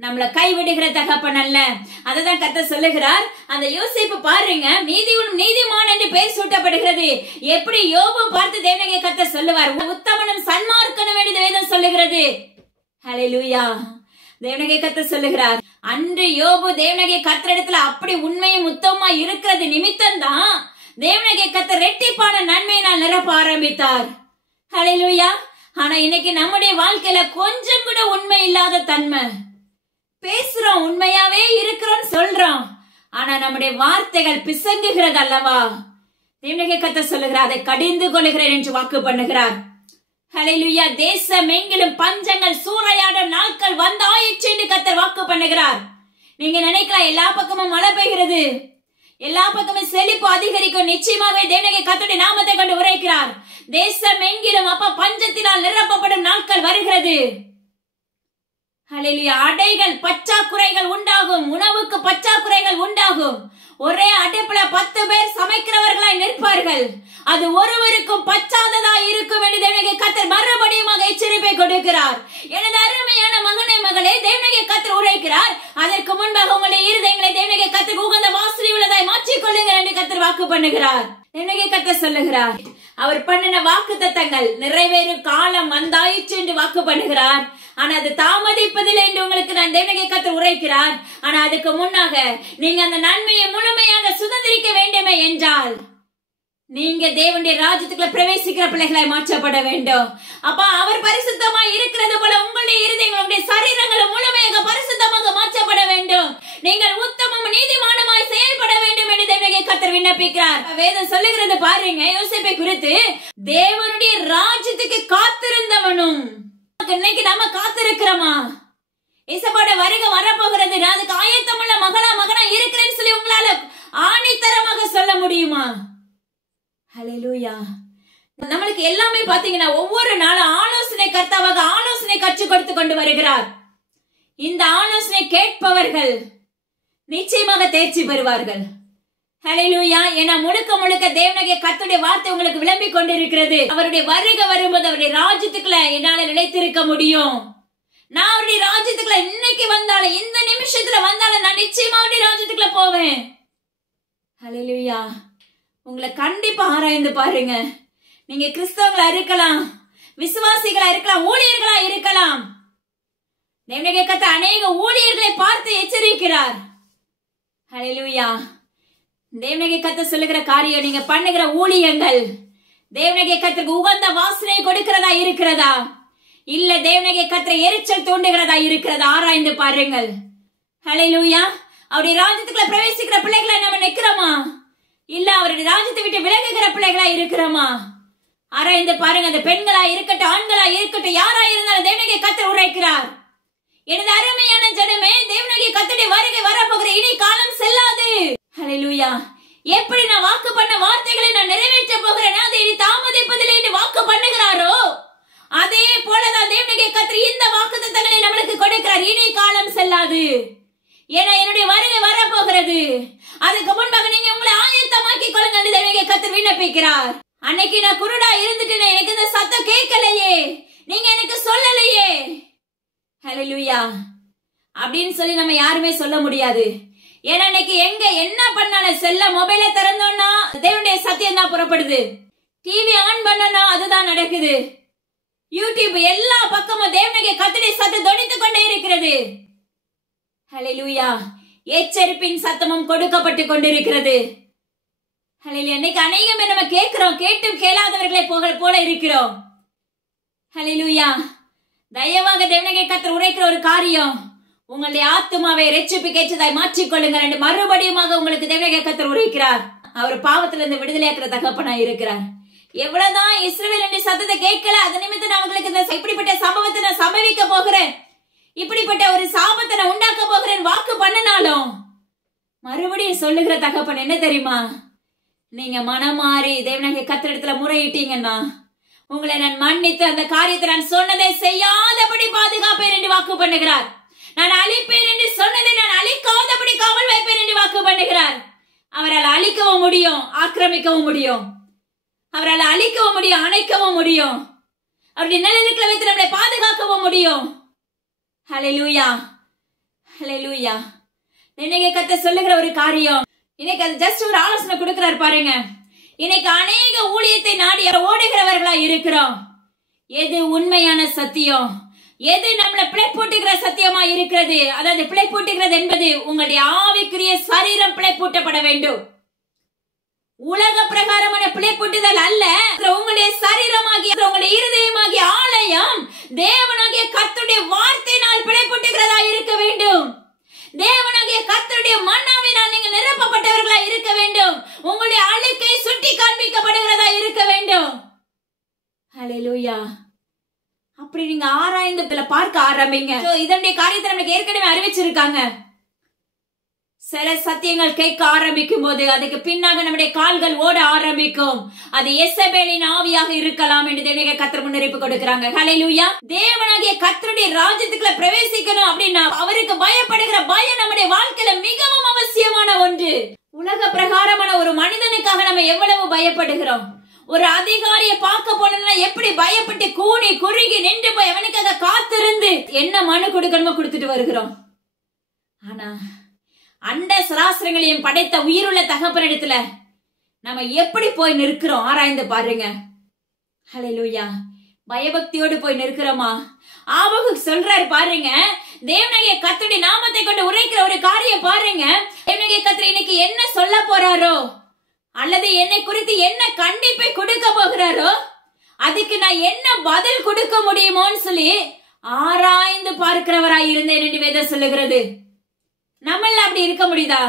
நம்மளை கைவிடுகிற தகப்பன் அல்ல. அததான் கர்த்தர் சொல்லுகிறார். அந்த யோசேப்பு பாருங்க, நீதிமான் என்று பெயர் சூட்டப்படுகிறது. எப்படி யோபு பார்த்து தேவனாகிய கர்த்தர் சொல்லுவார், உத்தமனும் சன்மார்க்கனும் என்று வேதம் சொல்லுகிறது. ஹல்லேலூயா. தேவனாகிய கர்த்தர் சொல்லுகிறார், அன்று யோபு தேவனாகிய கர்த்தரிடத்துல அப்படி உண்மையும் உத்தமமா இருக்கிறது நிமித்தம் தான் தேவனாகிய கர்த்தர் ரெட்டிப்பான நன்மையினால் நிரப்ப ஆரம்பித்தார். ஹல்லேலூயா. ஆனா இன்னைக்கு நம்முடைய வாழ்க்கையில கொஞ்சம் கூட உண்மை இல்லாத தன்மை. பேசுறோம், உண்மையாவே இருக்கிறோம் சொல்றோம், ஆனா நம்முடைய வார்த்தைகள் பிசங்குகிறது அல்லவா? தேவனாகிய கர்த்தர் சொல்லுகிறார், அதை கடிந்து கொள்கிறேன் என்று வாக்கு பண்ணுகிறார். ஹல்லேலூயா. தேசம் எங்கிலும் பஞ்சங்கள் சூறையாடும் நாட்கள் வந்தாயிற்று என்று கர்த்தர் வாக்கு பண்ணுகிறார். நீங்க நினைக்கலாம் எல்லா பக்கமும் மழை பெய்கிறது, எல்லா பக்கமும் செழிப்பு அதிகரிக்கும். நிச்சயமாகவே தேவனாகிய கர்த்தருடைய நாமத்தை கொண்டு உரைக்கிறார். தேசம் எங்கிலும் அப்ப பஞ்சத்தினால் நிரப்பப்படும் நாட்கள் வருகிறது. ஹல்லேலூயா. அடைகள் பற்றாக்குறைகள் உண்டாகும், உணவுக்கு பற்றாக்குறைகள் உண்டாகும். ஒரே அடுப்புல 10 பேர் சமைக்கிறவர்களாய் நிற்பார்கள். அது ஒருவருக்கும் பச்சாததா இருக்கும் என்று தேவனாகிய கர்த்தர் மறுபடியும் எச்சரிப்பை கொடுக்கிறார். எனது அருமையான மகனே மகளே, தேவனாகிய கர்த்தர் உரைக்கிறார், அதற்கு முன்பாக உங்களுடைய இருதயங்களை தேவனாகிய கர்த்தர் உகந்த வாசனை உள்ளதாய் மாற்றிக் கொள்ளுங்கள் என்று கர்த்தர் வாக்கு பண்ணுகிறார். தேவனாகிய கர்த்தர் சொல்லுகிறார், அவர் பண்ணின வாக்கு தத்தங்கள் நிறைவேறும் காலம் வந்தாயிற்று என்று வாக்கு பண்ணுகிறார். ஆனா அது தாமதிப்பதில்லை என்று உங்களுக்கு நான் தேவனாகிய கர்த்தர் உரைக்கிறார். ஆனா அதுக்கு முன்னாக நீங்க அந்த நன்மையை முழுமையாக சுதந்திரிக்க வேண்டுமே என்றால் நீங்க தேவனுடைய ராஜ்யத்துக்குள்ள பிரவேசிக்கிற பிள்ளைகளாய் மாற்றப்பட வேண்டும். அப்ப அவர் பரிசுத்தமாய் இருக்கிறது போல உங்களுடைய இருதயங்களுடைய சரீரங்கள் முழுமையாக பரிசுத்தமாக மாற்றப்பட வேண்டும். நீங்கள் உத்தமம் நீதிமானமாய் செயல்பட வேண்டும் என்று தேவனுடைய கர்த்தர் விண்ணப்பிக்கிறார். வேதம் சொல்லுகிறது பாருங்க, யோசேப்பை குறித்து, தேவனுடைய ராஜ்யத்துக்கு காத்திருந்தவனும். இன்னைக்கு நாம காத்திருக்கிறோமா? இயேசுவோட வருகை வரப்போகிறது, நான் அதுக்கு ஆயத்தமுள்ள மகனா இருக்கிறேன்னு சொல்லி உங்களால ஆணித்தரமாக சொல்ல முடியுமா? ஹல்லேலூயா. நம்மளுக்கு எல்லாமே பாத்தீங்கன்னா ஒவ்வொரு நாளும் ஆலோசனை கர்த்தாவாக ஆலோசனை கற்றுக் கொடுத்து கொண்டு வருகிறார். இந்த ஆலோசனை கேட்பவர்கள் நிச்சயமாக தேர்ச்சி பெறுவார்கள். ஹல்லேலூயா. ஏன்னா முழுக்க தேவனுடைய கர்த்தருடைய வார்த்தை உங்களுக்கு விளம்பிக் கொண்டிருக்கிறது. அவருடைய வருகை வரும்போது அவருடைய ராஜ்யத்துக்குள்ள என்னால நிலைத்திருக்க முடியும். நான் அவருடைய ராஜ்யத்துக்குள்ள இன்னைக்கு வந்தாலும், இந்த நிமிஷத்துல வந்தாலும், நான் நிச்சயமா அவருடைய ராஜ்யத்துக்குள்ள போவேன். ஹல்லேலூயா. உங்களை கண்டிப்பா ஆராய்ந்து பாருங்க. நீங்க கிறிஸ்தவங்களா இருக்கலாம், விசுவாசிகளா இருக்கலாம், ஊழியர்களா இருக்கலாம். தேவனுடைய கர்த்தர் அநேக ஊழியர்களை பார்த்து எச்சரிக்கிறார். ஹல்லேலூயா. தேவனுடைய கர்த்தர் சொல்லுகிற காரியம், நீங்க பண்ணுகிற ஊழியங்கள் தேவனுடைய கர்த்தருக்கு உகந்த வாசனை கொடுக்கிறதா இருக்கிறதா, இல்ல தேவனுடைய கர்த்தரை எரிச்சல் தூண்டுகிறதா இருக்கிறதா, ஆராய்ந்து பாருங்கள். ஹல்லேலூயா. அவருடைய ராஜ்யத்துக்குள்ள பிரவேசிக்கிற பிள்ளைகளை நம்ம நிக்கிறோமா, இல்ல அவருடைய ராஜ்யத்தை விட்டு விலகுகிற பிள்ளைகளா இருக்கிறோமா? ஆராய்ந்து பாருங்க. அந்த பெண்களா இருக்கட்டும், ஆண்களா இருக்கட்டும், யாரா இருந்தாலும் தேவனுடைய கர்த்தர் உரைக்கிறார். எனது அருமையான ஜனமே, தேவனுடைய கர்த்தருடைய வருகை வரப்போகிற இனி காலம் செல்லாது. ஹல்லேலூயா. எப்படி நான் வாக்கு பண்ண வார்த்தைகளை நான் நிறைவேற்ற போகிறேன், அதை இனி தாமதிப்பதில்லை என்று வாக்கு பண்ணுகிறாரோ, அதே போலதான் தேவனுடைய கர்த்தர் இந்த வாக்குத்தத்தங்களை நம்மளுக்கு கொடுக்கிறார். இனி காலம் செல்லாது. ஏன்னா என்னுடைய வருகை வரப்போகிறது. அதுக்கு முன்பாக நீங்க உங்களை ஆயத்தமாக்கி கொள்ளுங்கள் தேவனுடைய கர்த்தர் விண்ணப்பிக்கிறார். அன்னைக்கு நான் குருடா இருந்துட்டு எனக்கு இந்த சத்தம் கேட்கலையே, நீங்க எனக்கு சொல்லலையே. ஹல்லேலூயா. அப்படின்னு சொல்லி நம்ம யாருமே சொல்ல முடியாது. ஏன்னா இன்னைக்கு எங்க என்ன பண்ணாலும், செல்ல மொபைலை திறந்தோம்னா தேவனுடைய சத்தியம் தான் புறப்படுது. டிவி ஆன் பண்ணனா அதுதான் நடக்குது. யூடியூப் எல்லா பக்கமும் தேவனுடைய கர்த்தருடைய சத்தம் தொனித்துக் கொண்டே இருக்கிறது. ஹல்லேலூயா. எச்சரிப்பின் சத்தமும் கொடுக்கப்பட்டு கொண்டிருக்கிறது. ஹல்லேலூயா. இன்னைக்கு அநேகம் நம்ம கேட்கிறோம், கேட்டும் கேளாதவர்களை போல இருக்கிறோம். ஹல்லேலூயா. தயவாக தேவனுடைய கர்த்தர் உரைக்கிற ஒரு காரியம், உங்களுடைய ஆத்துமாவை இரட்சிப்புக்கு ஏற்றதாய் மாற்றிக்கொள்ளுங்கள் என்று மறுபடியுமாக உங்களுக்கு தேவனுடைய கர்த்தர் உரைக்கிறார். அவர் பாவத்திலிருந்து விடுதலையாக்குற தகப்பனாய் இருக்கிறார். எவ்வளவுதான் இஸ்ரவேல் என்ற சத்தத்தை கேட்கல, அது நிமித்தம் நான் உங்களுக்கு இப்படிப்பட்ட சம்பவத்தை நான் சம்பவிக்க போகிறேன், இப்படிப்பட்ட ஒரு சாபத்தை நான் உண்டாக்க போகிறேன் வாக்கு பண்ணனாலும், மறுபடியும் சொல்லுகிற தகப்பன் என்ன தெரியுமா? நீங்க மனமாறி தேவனுடைய கர்த்தரிடத்துல முறையிட்டீங்கன்னா உங்களை நான் மன்னித்து அந்த காரியத்தை நான் சொன்னதை செய்யாதபடி பாதுகாப்பேன் என்று வாக்கு பண்ணுகிறார். நான் அழிப்பேன் என்று சொன்னதை நான் அழிக்காதபடி காவல் வைப்பேன் என்று வாக்கு பண்ணுகிறார். அவரால் அழிக்கவும் முடியும், ஆக்கிரமிக்கவும் முடியும். அவரால் அழிக்கவும் முடியும், அணைக்கவும் முடியும். அவருடைய நிழலுக்குள்ள வைத்து நம்மளை பாதுகாக்கவும் முடியும். ஹல்லேலூயா. ஹல்லேலூயா. இன்னைக்கு கர்த்தர் சொல்லுகிற ஒரு காரியம், இன்னைக்கு அது ஜஸ்ட் ஒரு ஆலோசனை கொடுக்கிறார் பாருங்க. இன்னைக்கு அநேக ஊழியத்தை நாடி ஓடுகிறவர்களா இருக்கிறோம். எது உண்மையான சத்தியம், எது நம்மளை பிழைப்பூட்டுகிற சத்தியமா இருக்கிறது? அதாவது பிழைப்பூட்டுகிறது என்பது உங்களுடைய ஆவிக்குரிய சரீரம் பிழைப்பூட்டப்பட வேண்டும். உலக பிரகாரமான பிழைப்பூட்டுதல் அல்ல. உங்களுடைய சரீரமாகிய உங்களுடைய இருதயமாகிய ஆலயம் தேவனாகிய கர்த்தருடைய வார்த்தையினால் பிழைப்பூட்டுகிறதா இருக்க வேண்டும். தேவனாகிய கர்த்தருடைய மன்னாவினால் நீங்கள் நிரப்பப்பட்டவர்களா இருக்க வேண்டும். உங்களுடைய அழுக்கை சுட்டி காண்பிக்கப்படுகிறதா இருக்க வேண்டும். ஹல்லேலூயா. அப்படி நீங்க ஆராய்ந்து பார்க்க ஆரம்பிங்க. இதனுடைய காரியத்தை நமக்கு ஏற்கனவே அறிவிச்சிருக்காங்க. சில சத்தியங்கள் கேட்க ஆரம்பிக்கும் போது அதுக்கு பின்னாக நம்முடைய கால்கள் ஓட ஆரம்பிக்கும். அது எசபேலின் ஆவியாக இருக்கலாம் என்று தேவனுடைய கர்த்தர் முன்னறிவிப்பு கொடுக்கிறாங்க. ஹல்லேலூயா. தேவனாகிய கர்த்தருடைய ராஜ்யத்துக்குள்ள பிரவேசிக்கணும் அப்படின்னா அவருக்கு பயப்படுகிற பயம் நம்முடைய வாழ்க்கையில மிகவும் அவசியமான ஒன்று. உலக பிரகாரமான ஒரு மனிதனுக்காக நம்ம எவ்வளவு பயப்படுகிறோம். ஒரு அதிகாரிய பார்க்க போனோம்னா எப்படி பயப்பட்டு கூணி குறுகி நின்று போய் அவனுக்காக காத்திருந்து என்ன மனு கொடுக்கணுமோ கொடுத்துட்டு வருகிறோம். ஆனா அண்ட சராசரங்களையும் படைத்த உயிருள்ள தகப்பனிடத்துல நம்ம எப்படி போய் நிற்கிறோம் ஆராய்ந்து பாருங்க. ஹல்லேலூயா. பயபக்தியோடு போய் நிற்கிறோமா? ஆபகுக் சொல்றாரு பாருங்க, தேவனாகிய கர்த்தருடைய நாமத்தை கொண்டு உரைக்கிற ஒரு காரியம் பாருங்க. தேவனாகிய கர்த்தர் இன்னைக்கு என்ன சொல்ல போறாரோ அல்லது என்னை குறித்து என்ன கண்டிப்பை கொடுக்க போகிறாரோ அதுக்கு நான் என்ன பதில் கொடுக்க முடியுமோன்னு சொல்லி ஆராய்ந்து பார்க்கிறவராய் இருந்தேன் என்று வேதம் சொல்லுகிறது. நம்மள அப்படி இருக்க முடியுதா?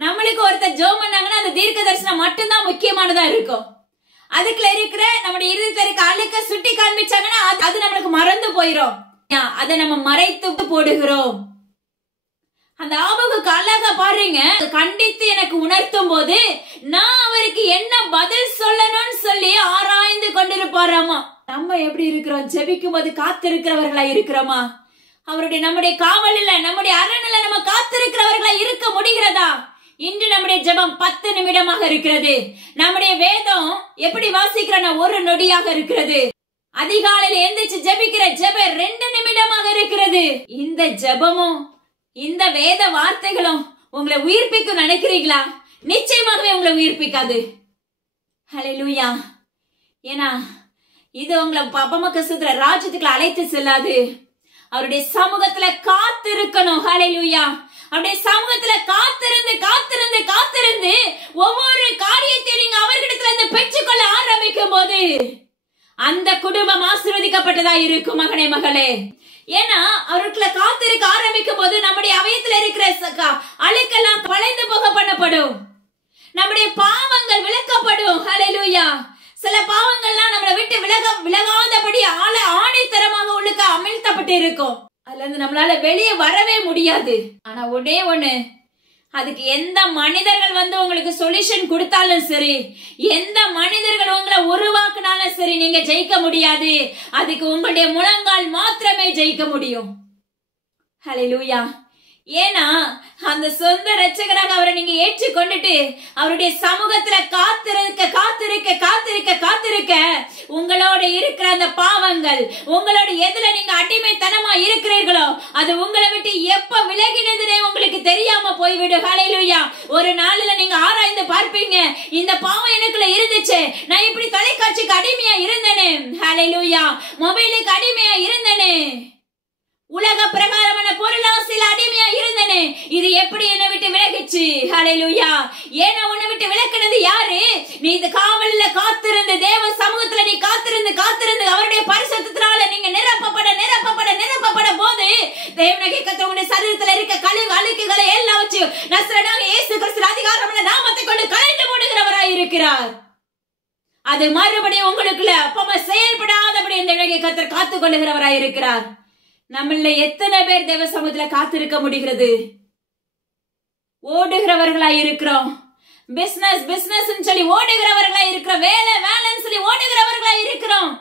நம்மளுக்கு ஒருத்தர் ஜெபம் பண்ணாங்கன்னா அந்த தீர்க்க தரிசனம் மட்டும்தான் முக்கியமானதா இருக்கும். அதுக்குள்ள இருக்கிற நம்முடைய இருதயத்துல இருக்க அழுக்க சுட்டி காண்பிச்சாங்கன்னா அது நம்மளுக்கு மறந்து போயிடும். அதை நம்ம மறைத்து போடுகிறோம். அந்த ஆபகுக்கு அழகா பாருங்க, கண்டித்து எனக்கு உணர்த்தும் போது நான் அவருக்கு என்ன பதில் சொல்லணும்னு சொல்லி ஆராய்ந்து கொண்டிருப்பாராமா. நம்ம எப்படி இருக்கிறோம்? ஜெபிக்கும் போது காத்திருக்கிறவர்களா இருக்கிறோமா? அவருடைய நம்முடைய காவலில் நம்முடைய அரணில நம்ம காத்திருக்கிறவர்களா இருக்க முடிகிறதா? இன்று நம்முடைய ஜெபம் 10 நிமிடமாக இருக்கிறது. நம்முடைய வேதம் எப்படி வாசிக்கிறோம்னா 1 நொடியாக இருக்கிறது. அதிகாலையில் எந்திரிச்சு ஜெபிக்கிற ஜெபம் 2 நிமிடமாக இருக்கிறது. இந்த ஜெபமும் இந்த வேத வார்த்தைகளும் உங்களை உயிர்ப்பிக்கும் நினைக்கிறீங்களா? நிச்சயமாகவே உங்களை உயிர்ப்பிக்காது. ஹல்லேலூயா. ஏன்னா இது உங்களை பரமகசுத்திர ராஜ்யத்துக்குள்ள அழைத்து செல்லாது. அவருடைய சமூகத்துல காத்திருக்கணும். ஹல்லேலூயா. அவருடைய சமூகத்துல காத்திருந்து காத்திருந்து காத்திருந்து ஒவ்வொரு காரியத்தை நீங்க அவர்களிடத்துல இருந்து பெற்றுக்கொள்ள ஆரம்பிக்கும் போது அந்த குடும்பம் ஆசீர்வதிக்கப்பட்டதா இருக்கும். மகனே மகளே, ஏன்னா அவர்களை காத்திருக்க ஆரம்பிக்கும் போது நம்முடைய அவயத்துல இருக்கிற அழுக்கெல்லாம் களைந்து போக பண்ணப்படும். நம்முடைய பாவங்கள் விளக்கப்படும். ஹல்லேலூயா. சில பாவங்கள்லாம் நம்மளை விட்டு விலகாதபடி ஆணித்தரமாக உள்ளுக்க அமிழ்த்தப்பட்டு இருக்கும். அதுல இருந்து நம்மளால வெளியே வரவே முடியாது. ஆனா ஒன்னே ஒண்ணு, அதுக்கு எந்த மனிதர்கள் வந்து உங்களுக்கு சொல்யூஷன் கொடுத்தாலும் சரி, எந்த மனிதர்கள் உங்களை உருவாக்குனாலும் சரி, நீங்க ஜெயிக்க முடியாது. அதுக்கு உங்களுடைய முழங்கால் மாத்திரமே ஜெயிக்க முடியும். ஹல்லேலூயா. ஏன்னா அந்த சொந்த ரட்சகராக அவரை நீங்க ஏற்றுக்கொண்டுட்டு அவருடைய சமூகத்துல காத்திருக்க காத்திருக்க காத்திருக்க காத்திருக்க உங்களோட இருக்கிற அந்த பாவங்கள், உங்களோட எதுல நீங்க அடிமைத்தனமா இருக்கிறீர்களோ அது உங்களை விட்டு எப்ப விலகினதுனே உங்களுக்கு தெரியாம போய்விடும். ஹல்லேலூயா. ஒரு நாள்ல நீங்க ஆராய்ந்து பார்ப்பீங்க, இந்த பாவம் எனக்குள்ள இருந்துச்சு, நான் இப்படி தொலைக்காட்சிக்கு அடிமையா இருந்தேனே, ஹல்லேலூயா, மொபைலுக்கு அடிமையா இருந்தேனே, உலக பிரகாரமான பொருளாசையில அடிமையா இருந்தனே, இது எப்படி என்னை விட்டு விலகிச்சு? ஹல்லேலூயா. ஏன்னா உன்னை விட்டு விலக்கினது யாரு? நீ இந்த காவல்ல காத்திருந்து தேவ சமூகத்துல நீ காத்திருந்து காத்திருந்து அவருடைய பரிசுத்தத்தினால நீங்க நிரப்பப்பட நிரப்பப்பட நிரப்பப்பட போது தேவனுடைய கர்த்தருடைய சரீரத்துல இருக்க கழிவு அழுக்குகளை எல்லாம் வச்சு நசரேயனாக இயேசு கிறிஸ்து அதிகாரமுள்ள நாமத்தை கொண்டு களைந்து போடுகிறவராய் இருக்கிறார். அது மறுபடியும் உங்களுக்குள்ள அப்பமா செயல்படாதபடி தேவனுடைய கர்த்தர் காத்துக் கொள்ளுகிறவராய் இருக்கிறார். நம்மள எத்தனை பேர் தேவ சமூகத்துல காத்திருக்க முடிகிறது? ஓடுகிறவர்களாய் இருக்கிறோம். பிசினஸ் பிசினஸ் சொல்லி ஓடுகிறவர்களாய் இருக்கிறோம். வேலை வேலைன்னு சொல்லி ஓடுகிறவர்களாய் இருக்கிறோம்.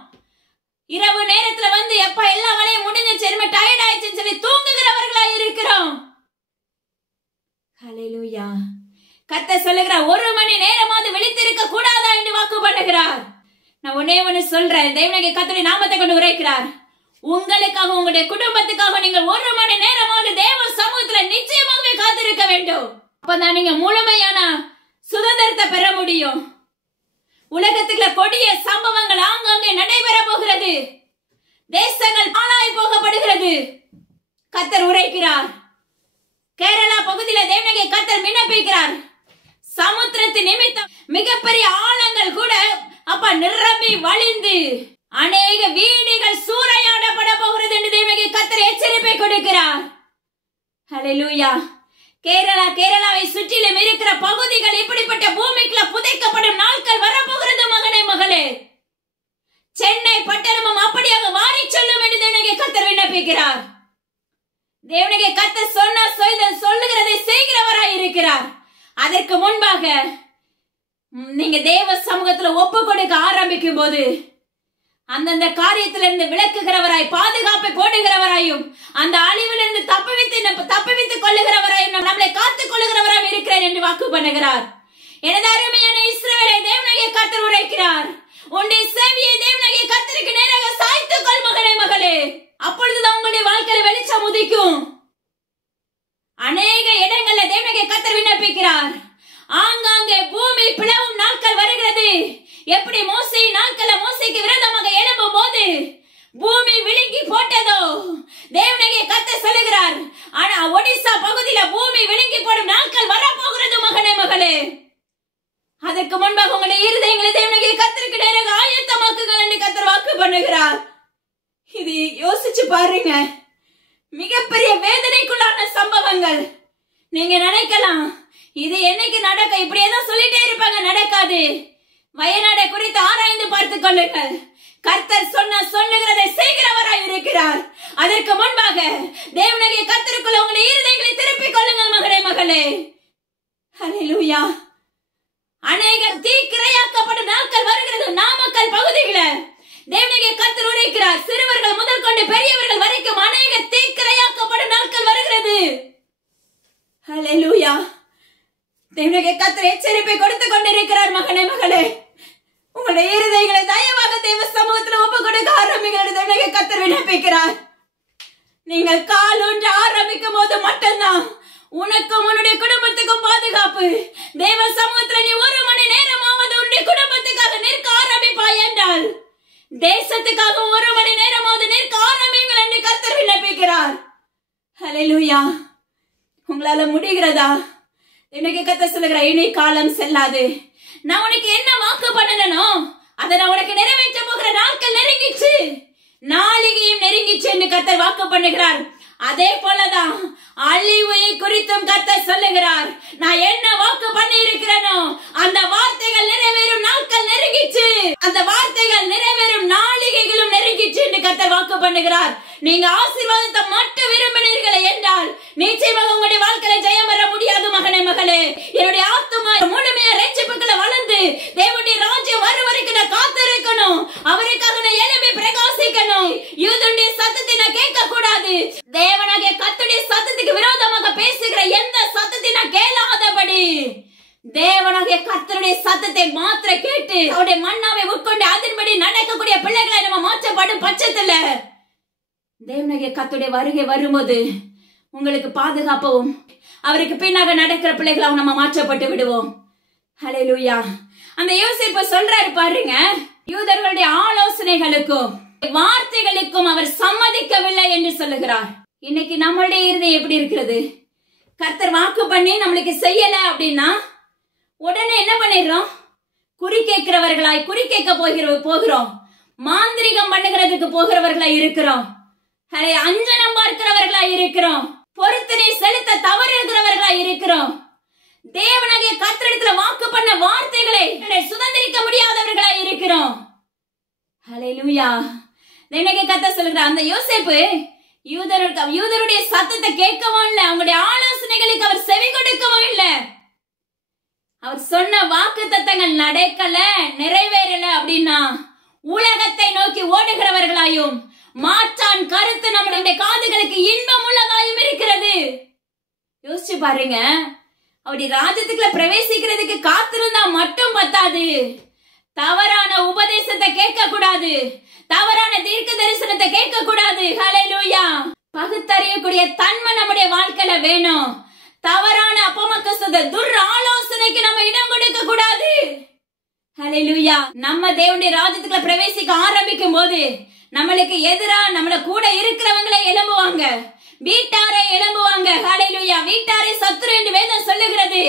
இரவு நேரத்துல வந்து எப்ப எல்லா வேலையும் முடிஞ்சிச்சு, என்ன டயர்ட் ஆயிடுச்சுன்னு சொல்லி தூங்குகிறவர்களாய் இருக்கிறோம். ஹல்லேலூயா. கர்த்தர் சொல்லுகிறார், 1 மணி நேரமாவது விழித்திருக்க கூடாதா என்று வாக்கு பண்ணுகிறார். நான் ஒன்னே ஒன்னு சொல்றேன், தேவனுடைய கர்த்தருடைய நாமத்தை கொண்டு உரைக்கிறார். உங்களுக்காக உங்களுடைய குடும்பத்துக்காக நீங்கள் 1 மணி நேரமாக தேவ சமூகத்துல நிச்சயமாகவே காத்திருக்க வேண்டும். அப்பதான் நீங்க முழுமையான சுதந்திரத்தை பெற முடியும். உலகத்துக்குள்ள கொடிய சம்பவங்கள் ஆங்காங்கே நடைபெற போகிறது. தேசங்கள் பாழாய் போகப்படுகிறது. கர்த்தர் உரைக்கிறார். கேரளா பகுதியில தேவனுடைய கர்த்தர் விண்ணப்பிக்கிறார். சமுத்திரத்தின் நிமித்தம் மிகப்பெரிய ஆழங்கள் கூட அப்ப நிரம்பி வழிந்து அநேக வீடுகள் சூறையாடப்பட போகிறது என்று தேவனுடைய கர்த்தர் எச்சரிப்பை கொடுக்கிறார். ஹல்லேலூயா. கேரளாவை சுற்றிலும் இருக்கிற பகுதிகள் இப்படிப்பட்ட பூமிக்குள்ள புதைக்கப்படும் நாட்கள் வரப்போகிறது. மகனே மகளே, சென்னை பட்டணமும் அப்படியாக வாரி சொல்லும் என்று தேவனுடைய கர்த்தர் விண்ணப்பிக்கிறார். தேவனுடைய கர்த்தர் சொல்லுகிறதை செய்கிறவராய் இருக்கிறார். அதற்கு முன்பாக நீங்க தேவ சமூகத்துல ஒப்பு கொடுக்க ஆரம்பிக்கும் போது அந்தந்த காரியத்திலிருந்து விளக்குகிறவராய், பாதுகாப்பை போடுகிறவராயும், அந்த அழிவிலிருந்து தப்புவித்துக் கொள்ளுகிறவராயும், நம்மளை காத்துக் கொள்ளுகிறவராயும் இருக்கிறேன் என்று வாக்கு பண்ணுகிறார். எனது அருமையான இஸ்ரவேலை தேவனுடைய கர்த்தர் உரைக்கிறார். உன்னுடைய செவியை தேவனுடைய கர்த்தருக்கு நேராக சாய்த்துக் கொள் மகனே மகளே. அப்பொழுதுதான் உங்களுடைய வாழ்க்கையில வெளிச்சம் உதிக்கும். அநேக இடங்கள்ல தேவனுடைய கர்த்தர் விண்ணப்பிக்கிறார். ஆங்காங்கே பூமி பிளவும் நாட்கள் வருகிறது. எப்படி மோசே நாட்கள மோசேக்கு விரோதமாக எழும்பும் போது பூமி விழுங்கி போட்டதோ, தேவனுடைய கர்த்தர் சொல்லுகிறார், ஆனா ஒடிசா பகுதியில பூமி விழுங்கி போடும் நாட்கள் வரப்போகிறது மகனே மகளே. அதற்கு முன்பாக உங்களுடைய இருதயங்களை தேவனுடைய கர்த்தருக்கு நேராக ஆயத்தமாக்குங்கள் என்று கர்த்தர் வாக்கு பண்ணுகிறார். இது யோசிச்சு பாருங்க, மிகப்பெரிய வேதனைக்குள்ளான சம்பவங்கள். நீங்க நினைக்கலாம் இது என்னைக்கு நடக்க, இப்படியேதான் சொல்லிட்டே இருப்பாங்க, நடக்காது. வயநாடை குறித்து ஆராய்ந்து பார்த்துக் கொள்ளுங்கள். கர்த்தர் சொல்லுகிறதை செய்கிறவராய் இருக்கிறார். அதற்கு முன்பாக தேவனுடைய கர்த்தருக்குள்ள உங்களுடைய இருதயங்களை திருப்பிக் கொள்ளுங்கள் மகளே, மகளே. ஹல்லேலூயா. அநேகர் தீக்கிரையாக்கப்படும் நாட்கள் வருகிறது. நாமக்கல் பகுதியில தேவனுடைய கர்த்தர் உரைக்கிறார், சிறுவர்கள் முதல் கொண்டு பெரியவர்கள் வரைக்கும் அநேகர் தீக்கிரையாக்கப்படும் நாட்கள் வருகிறது. ஹல்லேலூயா. தேவனுடைய கர்த்தர் எச்சரிப்பை கொடுத்துக் கொண்டிருக்கிறார். மகனே, மகளே, உங்களுடைய இருதயங்களை தயவாக தேவ சமூகத்தில் ஒப்பு கொடுக்க ஆரம்பிக்கிறது. தேவனுடைய கர்த்தர் விண்ணப்பிக்கிறார். நீங்கள் கால் ஒன்று ஆரம்பிக்கும் போது மட்டும்தான் உனக்கும் உன்னுடைய குடும்பத்துக்கும் பாதுகாப்பு. தேவ சமூகத்தில் நீ 1 மணி நேரமாவது உன்னுடைய குடும்பத்துக்காக நிற்க ஆரம்பிப்பாய் என்றால் தேசத்துக்காக 1 மணி நேரமாவது நிற்க ஆரம்பிங்கள் என்று கர்த்தர் விண்ணப்பிக்கிறார். ஹல்லேலூயா. உங்களால முடிகிறதா? எனக்கு கர்த்தர் சொல்லுகிறார், இனி காலம் செல்லாது. நான் உனக்கு என்ன வாக்கு பண்ணனோ அதை நான் உனக்கு நிறைவேற்ற போகிற நாட்கள் நெருங்கிச்சு, நாளிகையும் நெருங்கிச்சு என்று கர்த்தர் வாக்கு பண்ணுகிறார். அதே போலதான் அழிவை குறித்தும் கர்த்தர் சொல்லுகிறார். நான் என்ன வாக்கு பண்ணி இருக்கிறேனோ அந்த வார்த்தைகள் நிறைவேறும் நாட்கள் நெருங்கிச்சு, அந்த வார்த்தைகள் நிறைவேறும் நாளிகைகளும் நெருங்கிச்சு என்று கர்த்தர் வாக்கு பண்ணுகிறார். நீங்க ஆசீர்வாதத்தை மட்டும் விரும்பினீர்களே என்றால் நிச்சயமாக உங்களுடைய வாழ்க்கையில ஜெயம் பெற முடியாது. மகனே, மகளே, என்னுடைய ஆத்துமா முழுமையா ரட்சிப்புக்குள்ள வளர்ந்து தேவனுடைய ராஜ்யம் வரும் வரைக்கும் நான் காத்திருக்கணும். அவருக்காக நான் எழும்பி பிரகாசிக்கணும். யூதனுடைய சத்தத்தை நான் கேட்க கூடாது. தேவனாகிய கர்த்தருடைய சத்தத்துக்கு விரோதமாக பேசுகிற எந்த சத்தத்தை நான் கேளாதபடி தேவனாகிய கர்த்தருடைய சத்தத்தை மாத்திர கேட்டு அவருடைய மன்னாவை உட்கொண்டு அதன்படி நடக்கக்கூடிய பிள்ளைகளை நம்ம மாற்றப்படும் பட்சத்துல தேவனாகிய கர்த்தருடைய வருகை வரும்போது உங்களுக்கு பாதுகாப்பவும் அவருக்கு பின்னாக நடக்கிற பிள்ளைகளாவும் நம்ம மாற்றப்பட்டு விடுவோம். ஹல்லேலூயா. அந்த யோசேப்பு சொல்றாரு பாருங்க, யூதர்களுடைய ஆலோசனைகளுக்கும் வார்த்தைகளுக்கும் அவர் சம்மதிக்கவில்லை என்று சொல்லுகிறார். இன்னைக்கு நம்மளுடைய இருதயம் எப்படி இருக்கிறது? கர்த்தர் வாக்கு பண்ணி நம்மளுக்கு செய்யல அப்படின்னா உடனே என்ன பண்ணிடுறோம்? குறி கேட்கிறவர்களாய் குறி கேட்க போகிறோம். மாந்திரிகம் பண்ணுகிறதுக்கு போகிறவர்களாய் இருக்கிறோம். அஞ்சனம் பார்க்கிறவர்களாய் இருக்கிறோம். பொறுத்தனை செலுத்த தவறுகிறவர்களாய் இருக்கிறோம். தேவனாகிய கர்த்தரிடத்துல வாக்கு பண்ண வார்த்தைகளை சுதந்திரிக்க முடியாதவர்களாய் இருக்கிறோம். ஹல்லேலூயா. தேவனாகிய கர்த்தர் சொல்லுகிறார், அந்த யோசேப்பு யூதருடைய சத்தத்தை கேட்கவும் இல்லை, அவங்களுடைய ஆலோசனைகளுக்கு அவர் செவி கொடுக்கவும் இல்லை. அவர் சொன்ன வாக்கு தத்தங்கள் நடக்கல, நிறைவேறல அப்படின்னா உலகத்தை நோக்கி ஓடுகிறவர்களாயும் மாற்றான் கருத்து நம்மளுடைய காதுகளுக்கு இன்பம் உள்ளதாயும் இருக்கிறது. யோசிச்சு பாருங்க, அவருடைய ராஜ்யத்துக்குள்ள பிரவேசிக்கிறதுக்கு காத்திருந்தா மட்டும் பத்தாது, தவறான உபதேசத்தை கேட்க கூடாது, தவறான தீர்க்க தரிசனத்தை கேட்க கூடாது. ஹல்லேலூயா. பகுத்தறியக்கூடிய தன்மை நம்முடைய வாழ்க்கையில வேணும். தவறான அப்பமக்க துர் ஆலோசனைக்கு நம்ம இடம் கொடுக்க கூடாது. ஹல்லேலூயா. நம்ம தேவனுடைய ராஜ்யத்துக்குள்ள பிரவேசிக்க ஆரம்பிக்கும் போது நம்மளுக்கு எதிரா நம்மள கூட இருக்கிறவங்களே எழும்புவாங்க, வீட்டாரை எழும்புவாங்க. ஹல்லேலூயா. வீட்டாரை சத்துரு என்று வேதம் சொல்லுகிறது.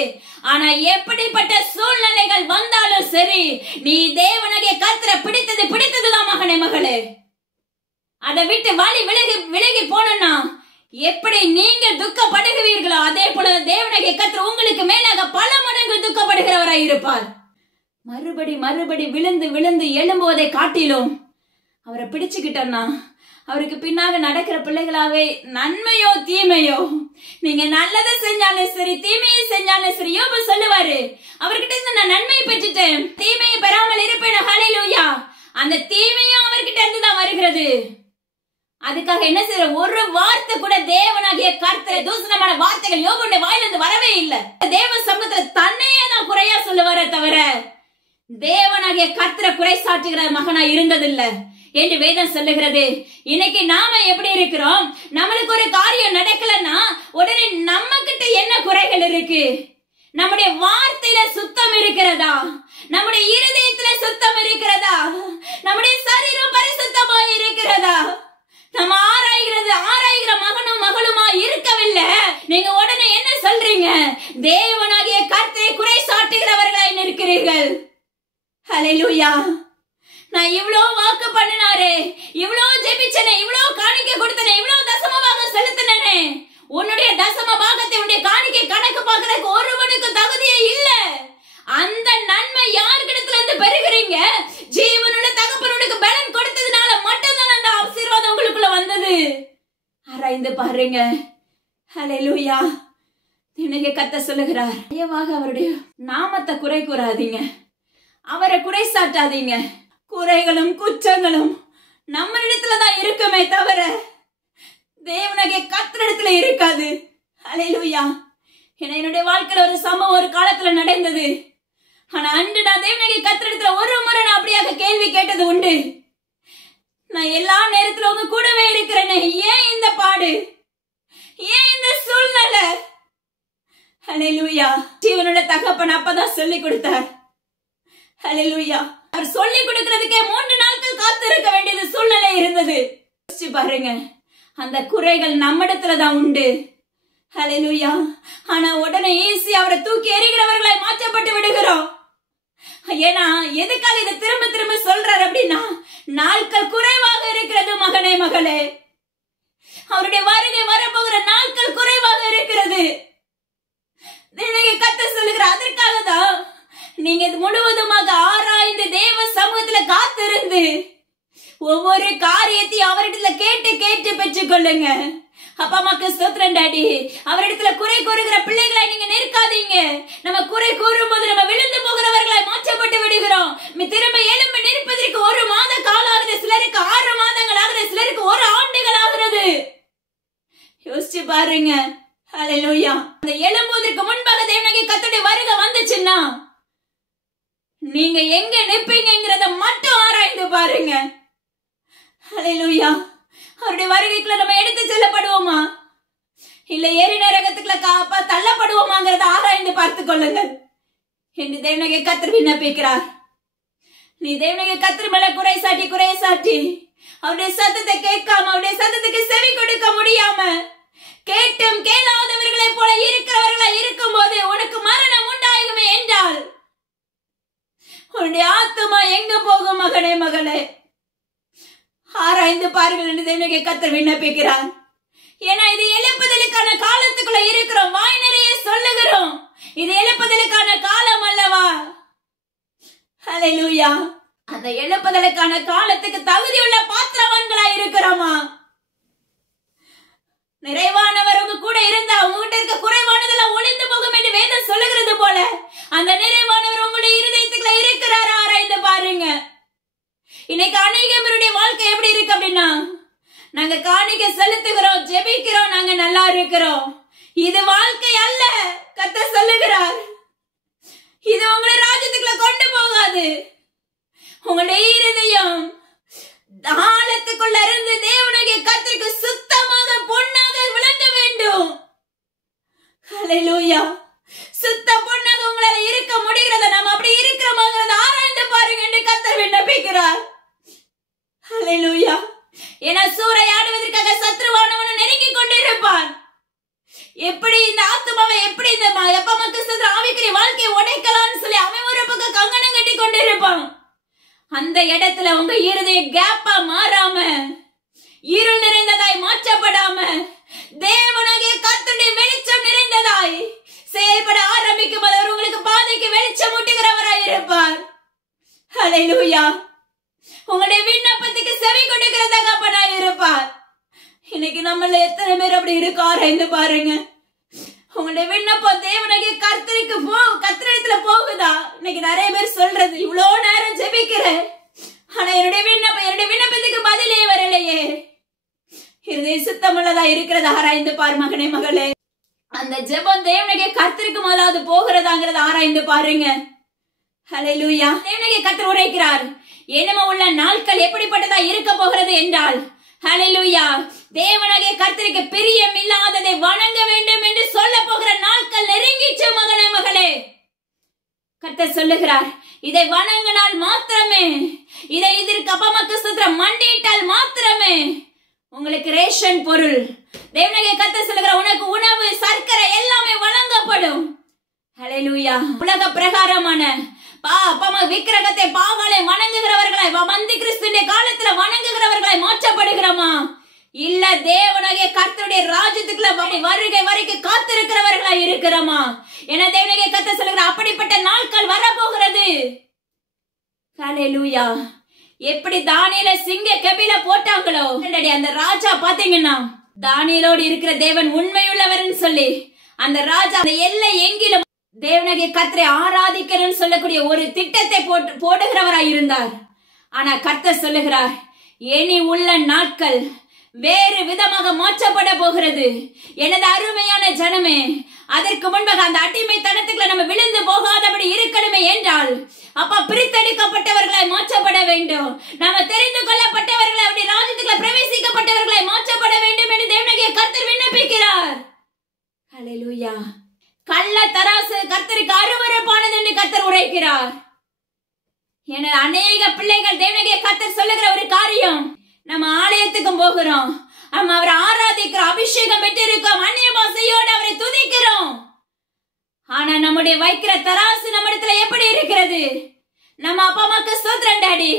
ஆனா எப்படிப்பட்ட சூழ்நிலைகள் வந்தாலும் சரி, நீ தேவனாகிய கர்த்தரை பிடித்ததுதான் மகனே, மகளே. அதை விட்டு விலகி போனா எப்படி நீங்க துக்கப்படுகிறீர்களோ அதே போல தேவனாகிய கர்த்தர் உங்களுக்கு மேலாக பல மடங்கு துக்கப்படுகிறவராய் இருப்பார். மறுபடி விழுந்து எழும்புவதை காட்டிலும் அவரை பிடிச்சுக்கிட்டோம்னா அவருக்கு பின்னாக நடக்கிற பிள்ளைகளாவே நன்மையோ தீமையோ, நீங்க நல்லதை செஞ்சாலும் சரி தீமையை செஞ்சாலும் சரி, யோபு சொல்லுவாரு, அவர்கிட்ட இருந்து நான் நன்மையை பெற்றுட்டேன், தீமையை பெறாமல் இருப்பேன். ஹல்லேலூயா. அந்த தீமையும் அவர்கிட்ட இருந்து தான் வருகிறது. அதுக்காக என்ன செய்யற? ஒரு வார்த்தை கூட தேவனாகிய கர்த்தரை தூசணமான வார்த்தைகள் யோபுடைய வாயிலிருந்து வரவே இல்லை. தேவ சமூகத்துல தன்னையே தான் குறையா சொல்லுவாரே தவிர தேவனாகிய கர்த்தரை குறை சாட்டுகிற மகனா இருந்ததில்லை என்று வேதம் சொல்லுகிறது. இன்னைக்கு நாம எப்படி இருக்கிறோம்? நம்மளுக்கு ஒரு காரியம் நடக்கலன்னா உடனே நம்ம கிட்ட என்ன குறைகள் இருக்கு? நம்முடைய வார்த்தையில சுத்தம் இருக்கிறதா? நம்முடைய இருதயத்துல சுத்தம் இருக்கிறதா? நம்முடைய சரீரம் பரிசுத்தமா இருக்கிறதா? நம்ம ஆராய்கிற மகனும் மகளுமா இருக்கவில்லை. நீங்க உடனே என்ன சொல்றீங்க? தேவனாகிய கர்த்தரை குறை சாட்டுகிறவர்களாய் இருக்கிறீர்கள். ஹல்லேலூயா. நான் இவ்ளோ வாக்கு பண்ணினாரே, இவ்ளோ ஜெபிச்சனே, இவ்ளோ காணிக்கை கொடுத்தனே, இவ்ளோ தசம பாகம் செலுத்தினனே, உன்னுடைய தசம பாகத்தை உன்னுடைய காணிக்கை கணக்கு பார்க்கறதுக்கு ஒருவனுக்கு தகுதியே இல்ல. அந்த நன்மை யார்கிடத்துல இருந்து பெறுகிறீங்க? ஜீவனுள்ள தகப்பனுக்கு பலன் கொடுத்ததுனால மட்டும்தான் அந்த ஆசீர்வாதம் உங்களுக்குள்ள வந்தது. ஆராய்ந்து பாருங்க. ஹல்லேலூயா. எனக்கு கத்த சொல்லுகிறார், தயவாக அவருடைய நாமத்தை குறை கூறாதீங்க, அவரை குறை சாட்டாதீங்க. குறைகளும் குற்றங்களும் நம்ம இடத்துலதான் இருக்குமே தவிர தேவனாகிய கர்த்தரிடத்துல இருக்காது. ஹல்லேலூயா. என்னுடைய வாழ்க்கையில ஒரு சம்பவம் ஒரு காலத்துல நடந்தது. ஆனா அன்று நான் தேவனாகிய கர்த்தரிடத்துல ஒரு முறை நான் அப்படியாக கேள்வி கேட்டது உண்டு. நான் எல்லா நேரத்துல உங்க கூடவே இருக்கிறேனே, ஏன் இந்த பாடு, ஏன் இந்த சூழ்நிலை? ஹல்லேலூயா. ஜீவனுள்ள தகப்பன் அப்பதான் சொல்லி கொடுத்தார். ஹல்லேலூயா. அவர் சொல்லி கொடுக்கிறதுக்கே 3 நாட்கள் காத்திருக்க வேண்டியது சூழ்நிலை இருந்தது. பாருங்க, அந்த குறைகள் நம்மிடத்துலதான் உண்டு. ஹல்லேலூயா. ஆனா உடனே ஈஸி அவரை தூக்கி எறிகிறவர்களை மாற்றப்பட்டு விடுகிறோம். ஏன்னா எதுக்காக இதை திரும்ப திரும்ப சொல்றாரு அப்படின்னா, நாட்கள் குறைவாக இருக்கிறது மகனே மகளே. அவருடைய வருகை வரப்போகிற நாட்கள் குறைவாக இருக்கிறது. கர்த்தர் சொல்லுகிறார், அதற்காக தான் நீங்க முழுவதுமாக ஆராய்ந்து தேவ சமூகத்துல காத்திருந்து ஒவ்வொரு காரியத்தையும் அவரிடத்துல கேட்டு கேட்டு பெற்றுக் கொள்ளுங்க. அப்பா அம்மாக்கு ஸ்தோத்திரம் டாடி. அவரிடத்துல குறை கூறுகிற பிள்ளைகளை நீங்க நிற்காதீங்க. நம்ம குறை கூறும் போது நம்ம விழுந்து போகிறவர்களை மாற்றப்பட்டு விடுகிறோம். திரும்ப எழும்பி நிற்பதற்கு 1 மாத காலம் ஆகுது, சிலருக்கு 6 மாதங்கள் ஆகுது, சிலருக்கு 1 ஆண்டுகள் ஆகிறது. யோசிச்சு பாருங்க. ஹல்லேலூயா. அந்த எழும்புவதற்கு முன்பாக தேவனாகிய கர்த்தருடைய வருகை வந்துச்சுன்னா நீங்க எங்க நிப்பீங்கங்கறத மட்டும் ஆராய்ந்து பாருங்க. ஹல்லேலூயா. அவருடைய வருகைக்குள்ள நம்ம எடுத்து செல்லப்படுவோமா, இல்ல ஏறி நரகத்துக்குள்ள காப்பா தள்ளப்படுவோமாங்கறத ஆராய்ந்து பார்த்துக் கொள்ளுங்கள் என்று தேவனாகிய கர்த்தர் விண்ணப்பிக்கிறார். நீ தேவனாகிய கர்த்தர் மேல குறை சாட்டி அவருடைய சத்தத்தை கேட்காம, அவருடைய சத்தத்துக்கு செவி கொடுக்க முடியாம, கேட்டும் கேளாதவர்களை போல இருக்கிறவர்களா இருக்கும் போது உனக்கு மரணம் உண்டாகுமே என்றால் உன்னுடைய ஆத்துமா எங்க போகும் மகனே மகளே? ஆராய்ந்து பாருங்கள் என்று தேவனாகிய கர்த்தர் விண்ணப்பிக்கிறார். ஏன்னா இது எழுப்புதலுக்கான காலத்துக்குள்ள இருக்கிறோம். வாய் நிறைய சொல்லுகிறோம், இது எழுப்புதலுக்கான காலம் அல்லவா? ஹல்லேலூயா. அந்த எழுப்புதலுக்கான காலத்துக்கு தகுதி உள்ள பாத்திரவான்களா இருக்கிறோமா? நிறைவானவர் உங்க கூட இருந்தா உங்ககிட்ட இருக்க குறைவானதெல்லாம் ஒளிந்து போகும் என்று வேதம் சொல்லுகிறது போல அந்த நிறைவானவர் உங்களுடைய இருதயத்துக்குள்ள இருக்கிறாரா? ஆராய்ந்து பாருங்க. இன்னைக்கு அநேகருடைய வாழ்க்கை எப்படி இருக்கு அப்படின்னா, நாங்க காணிக்கை செலுத்துகிறோம், ஜெபிக்கிறோம், நாங்க நல்லா இருக்கிறோம். இது வாழ்க்கை அல்ல. கர்த்தர் சொல்லுகிறார், இது உங்களை ராஜ்யத்துக்குள்ள கொண்டு போகாது. உங்களுடைய இருதயம் ஆழத்துக்குள்ள இருந்து தேவனுடைய கர்த்தருக்கு சுத்தமாக பொன்னாக விளங்க வேண்டும். ஹல்லேலூயா. சுத்த பொன்னாக உங்களால இருக்க முடிகிறத நம்ம அப்படி இருக்கிறோமாங்கறத ஆராய்ந்து பாருங்க என்று கர்த்தர் விண்ணப்பிக்கிறார். ஹல்லேலூயா. ஏன்னா சூறையாடுவதற்காக சத்ருவானவன் நெருங்கி கொண்டிருப்பான். எப்படி இந்த ஆத்துமாவை எப்படி இந்த எப்பமக்கு சத்ரு ஆவிக்குரிய வாழ்க்கையை உடைக்கலாம்னு சொல்லி அவன் ஒரு பக்கம் கங்கணம் கட்டி கொண்டிருப்பான். அந்த இடத்துல உங்க இருதய கேப்பா மாறாம, இருள் நிறைந்ததாய் மாற்றப்படாம, தேவனாகிய கர்த்தருடைய வெளிச்சம் நிறைந்ததாய் செயல்பட ஆரம்பிக்கும் போது அவர் உங்களுக்கு பாதைக்கு வெளிச்சம் ஊட்டுகிறவராய் இருப்பார். ஹல்லேலூயா. உங்களுடைய விண்ணப்பத்துக்கு செவி கொடுக்கிற தகப்பனாய் இருப்பார். இன்னைக்கு நம்மள எத்தனை பேர் அப்படி இருக்க ஆராய்ந்து பாருங்க. உங்களுடைய விண்ணப்பம் தேவனாகிய கர்த்தரிடத்துல போகுதா? இன்னைக்கு நிறைய பேர் சொல்றது, இவ்வளவு நேரம் ஜெபிக்கிறேன், ஆனா என்னுடைய விண்ணப்பத்துக்கு பதிலே வரலையே. இருதய சுத்தமுள்ளதா இருக்கிறதா ஆராய்ந்து பார் மகனே மகளே. அந்த ஜெபம் தேவனாகிய கர்த்தருக்கு முதலாவது போகிறதாங்கிறத ஆராய்ந்து பாருங்க. ஹல்லேலூயா. தேவனாகிய கர்த்தர் உரைக்கிறார், என்னமோ உள்ள நாட்கள் எப்படிப்பட்டதா இருக்க போகிறது என்றால், ஹல்லேலூயா, தேவனாகிய கர்த்தருக்கு பிரியம் இல்லாததை வணங்க வேண்டும் என்று சொல்ல போகிற நாட்கள் நெருங்கிச்சு மகனே மகளே. கர்த்தர் சொல்லுகிறார், இதை வணங்கினால் மாத்திரமே, இதை இதற்கு அப்பமக்கு ஸ்தோத்திரம் மண்டியிட்டால் மாத்திரமே உங்களுக்கு ரேஷன் பொருள், தேவனாகிய கர்த்தர் சொல்லுகிற உனக்கு உணவு, சர்க்கரை எல்லாமே வழங்கப்படும். ஹல்லேலூயா. உலக பிரகாரமான அப்பா அம்மா விக்கிரகத்தை பாகாலை வணங்குகிறவர்களாய், மந்தி கிறிஸ்துவின் காலத்துல வணங்குகிறவர்களாய் மாற்றப்படுகிறோமா? இல்ல தேவனாகிய கர்த்தருடைய ராஜ்யத்துக்குள்ள வருகை வரைக்கும் காத்திருக்கிறவர்களாய் இருக்கிறோமா? என தேவனாகிய கர்த்தர் சொல்லுகிற அப்படிப்பட்ட நாட்கள் வரப்போகிறது. ஹல்லேலூயா. எப்படி தானியேலை சிங்க கெபில போட்டாங்களோ, அந்த ராஜா பாத்தீங்கன்னா தானியேலோடு இருக்கிற தேவன் உண்மையுள்ளவர்னு சொல்லி அந்த ராஜா அந்த எல்லை எங்கிலும் தேவனாகிய கர்த்தரை ஆராதிக்கிறன்னு சொல்லக்கூடிய ஒரு திட்டத்தை போடுகிறவராய் இருந்தார். ஆனா கர்த்தர் சொல்லுகிறார், இனி உள்ள நாட்கள் வேறு விதமாக மாற்றப்பட போகிறது. எனது அருமையான ஜனமே, அதற்கு முன்பாக அந்த அடிமைத்தனத்துக்குள்ள நம்ம விழுந்து போகாதபடி இருக்கணுமே என்றால் அப்பா பிரித்தெடுக்கப்பட்டவர்களாய் மாற்றப்பட வேண்டும். நாம தெரிந்து கொள்ளப்பட்டவர்களை அப்படி ராஜ்யத்துக்குள்ள பிரவேசிக்கப்பட்டவர்களாய் மாற்றப்பட வேண்டும் என்று தேவனாகிய கர்த்தர் விண்ணப்பிக்கிறார். ஹல்லேலூயா. கள்ள தராசு கர்த்தருக்கு அருவருப்பானது என்று கர்த்தர் உரைக்கிறார். என அநேக பிள்ளைகள் தேவனாகிய கர்த்தர் சொல்லுகிற ஒரு காரியம், நம்ம ஆலயத்துக்கும் போகிறோம், நம்ம அவரை ஆராதிக்கிறோம், அபிஷேகம் பெற்று இருக்கோம், அந்நிய பாஷையோடு அவரை துதிக்கிறோம். ஆனா நம்முடைய வைக்கிற தராசு நம்ம இடத்துல எப்படி இருக்கிறது? நம்ம அப்பா அம்மாக்கு ஸ்தோத்திரம் டாடி,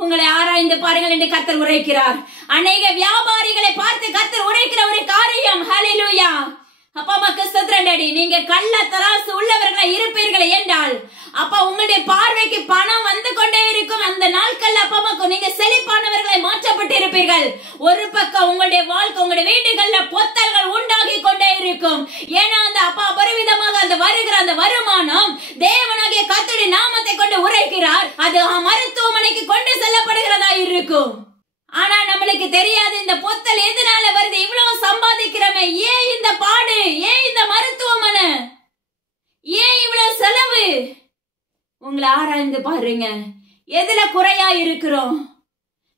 உங்களை ஆராய்ந்து பாருங்கள் என்று கர்த்தர் உரைக்கிறார். அநேக வியாபாரிகளை பார்த்து கர்த்தர் உரைக்கிற ஒரு காரியம். ஹல்லேலூயா. அப்பா அம்மாக்கு ஸ்தோத்திரம் டாடி, நீங்க கள்ள தராசு உள்ளவர்களா இருப்பீர்கள் என்றால் அப்பா உங்களுடைய பார்வைக்கு பணம் வந்து கொண்டே இருக்கும். அந்த நாட்கள் அப்பா அம்மாக்கு நீங்க செழிப்பானவர்களை மாற்றப்பட்டு இருப்பீர்கள். ஒரு பக்கம் உங்களுடைய வாழ்க்கை, உங்களுடைய வீடுகள்ல பொத்தல்கள் உண்டாகி கொண்டே இருக்கும். ஏன்னா அந்த அப்பா பரிவிதமாக அந்த வருகிற அந்த வருமானம் தேவனாகிய கர்த்தருடைய நாமத்தை கொண்டு உரைக்கிறார். அது மருத்துவமனைக்கு கொண்டு செல்லப்படுகிறதா இருக்கும். ஆனா நம்மளுக்கு தெரியாது இந்த பொத்தல் எதனால வருது, இவ்வளவு சம்பாதிக்கிறோமே, ஏன் இந்த பாடு, ஏன் இந்த மருத்துவமனை, ஏன் இவ்வளவு செலவு? உங்களை ஆராய்ந்து பாருங்க, எதுல குறையா இருக்கிறோம்.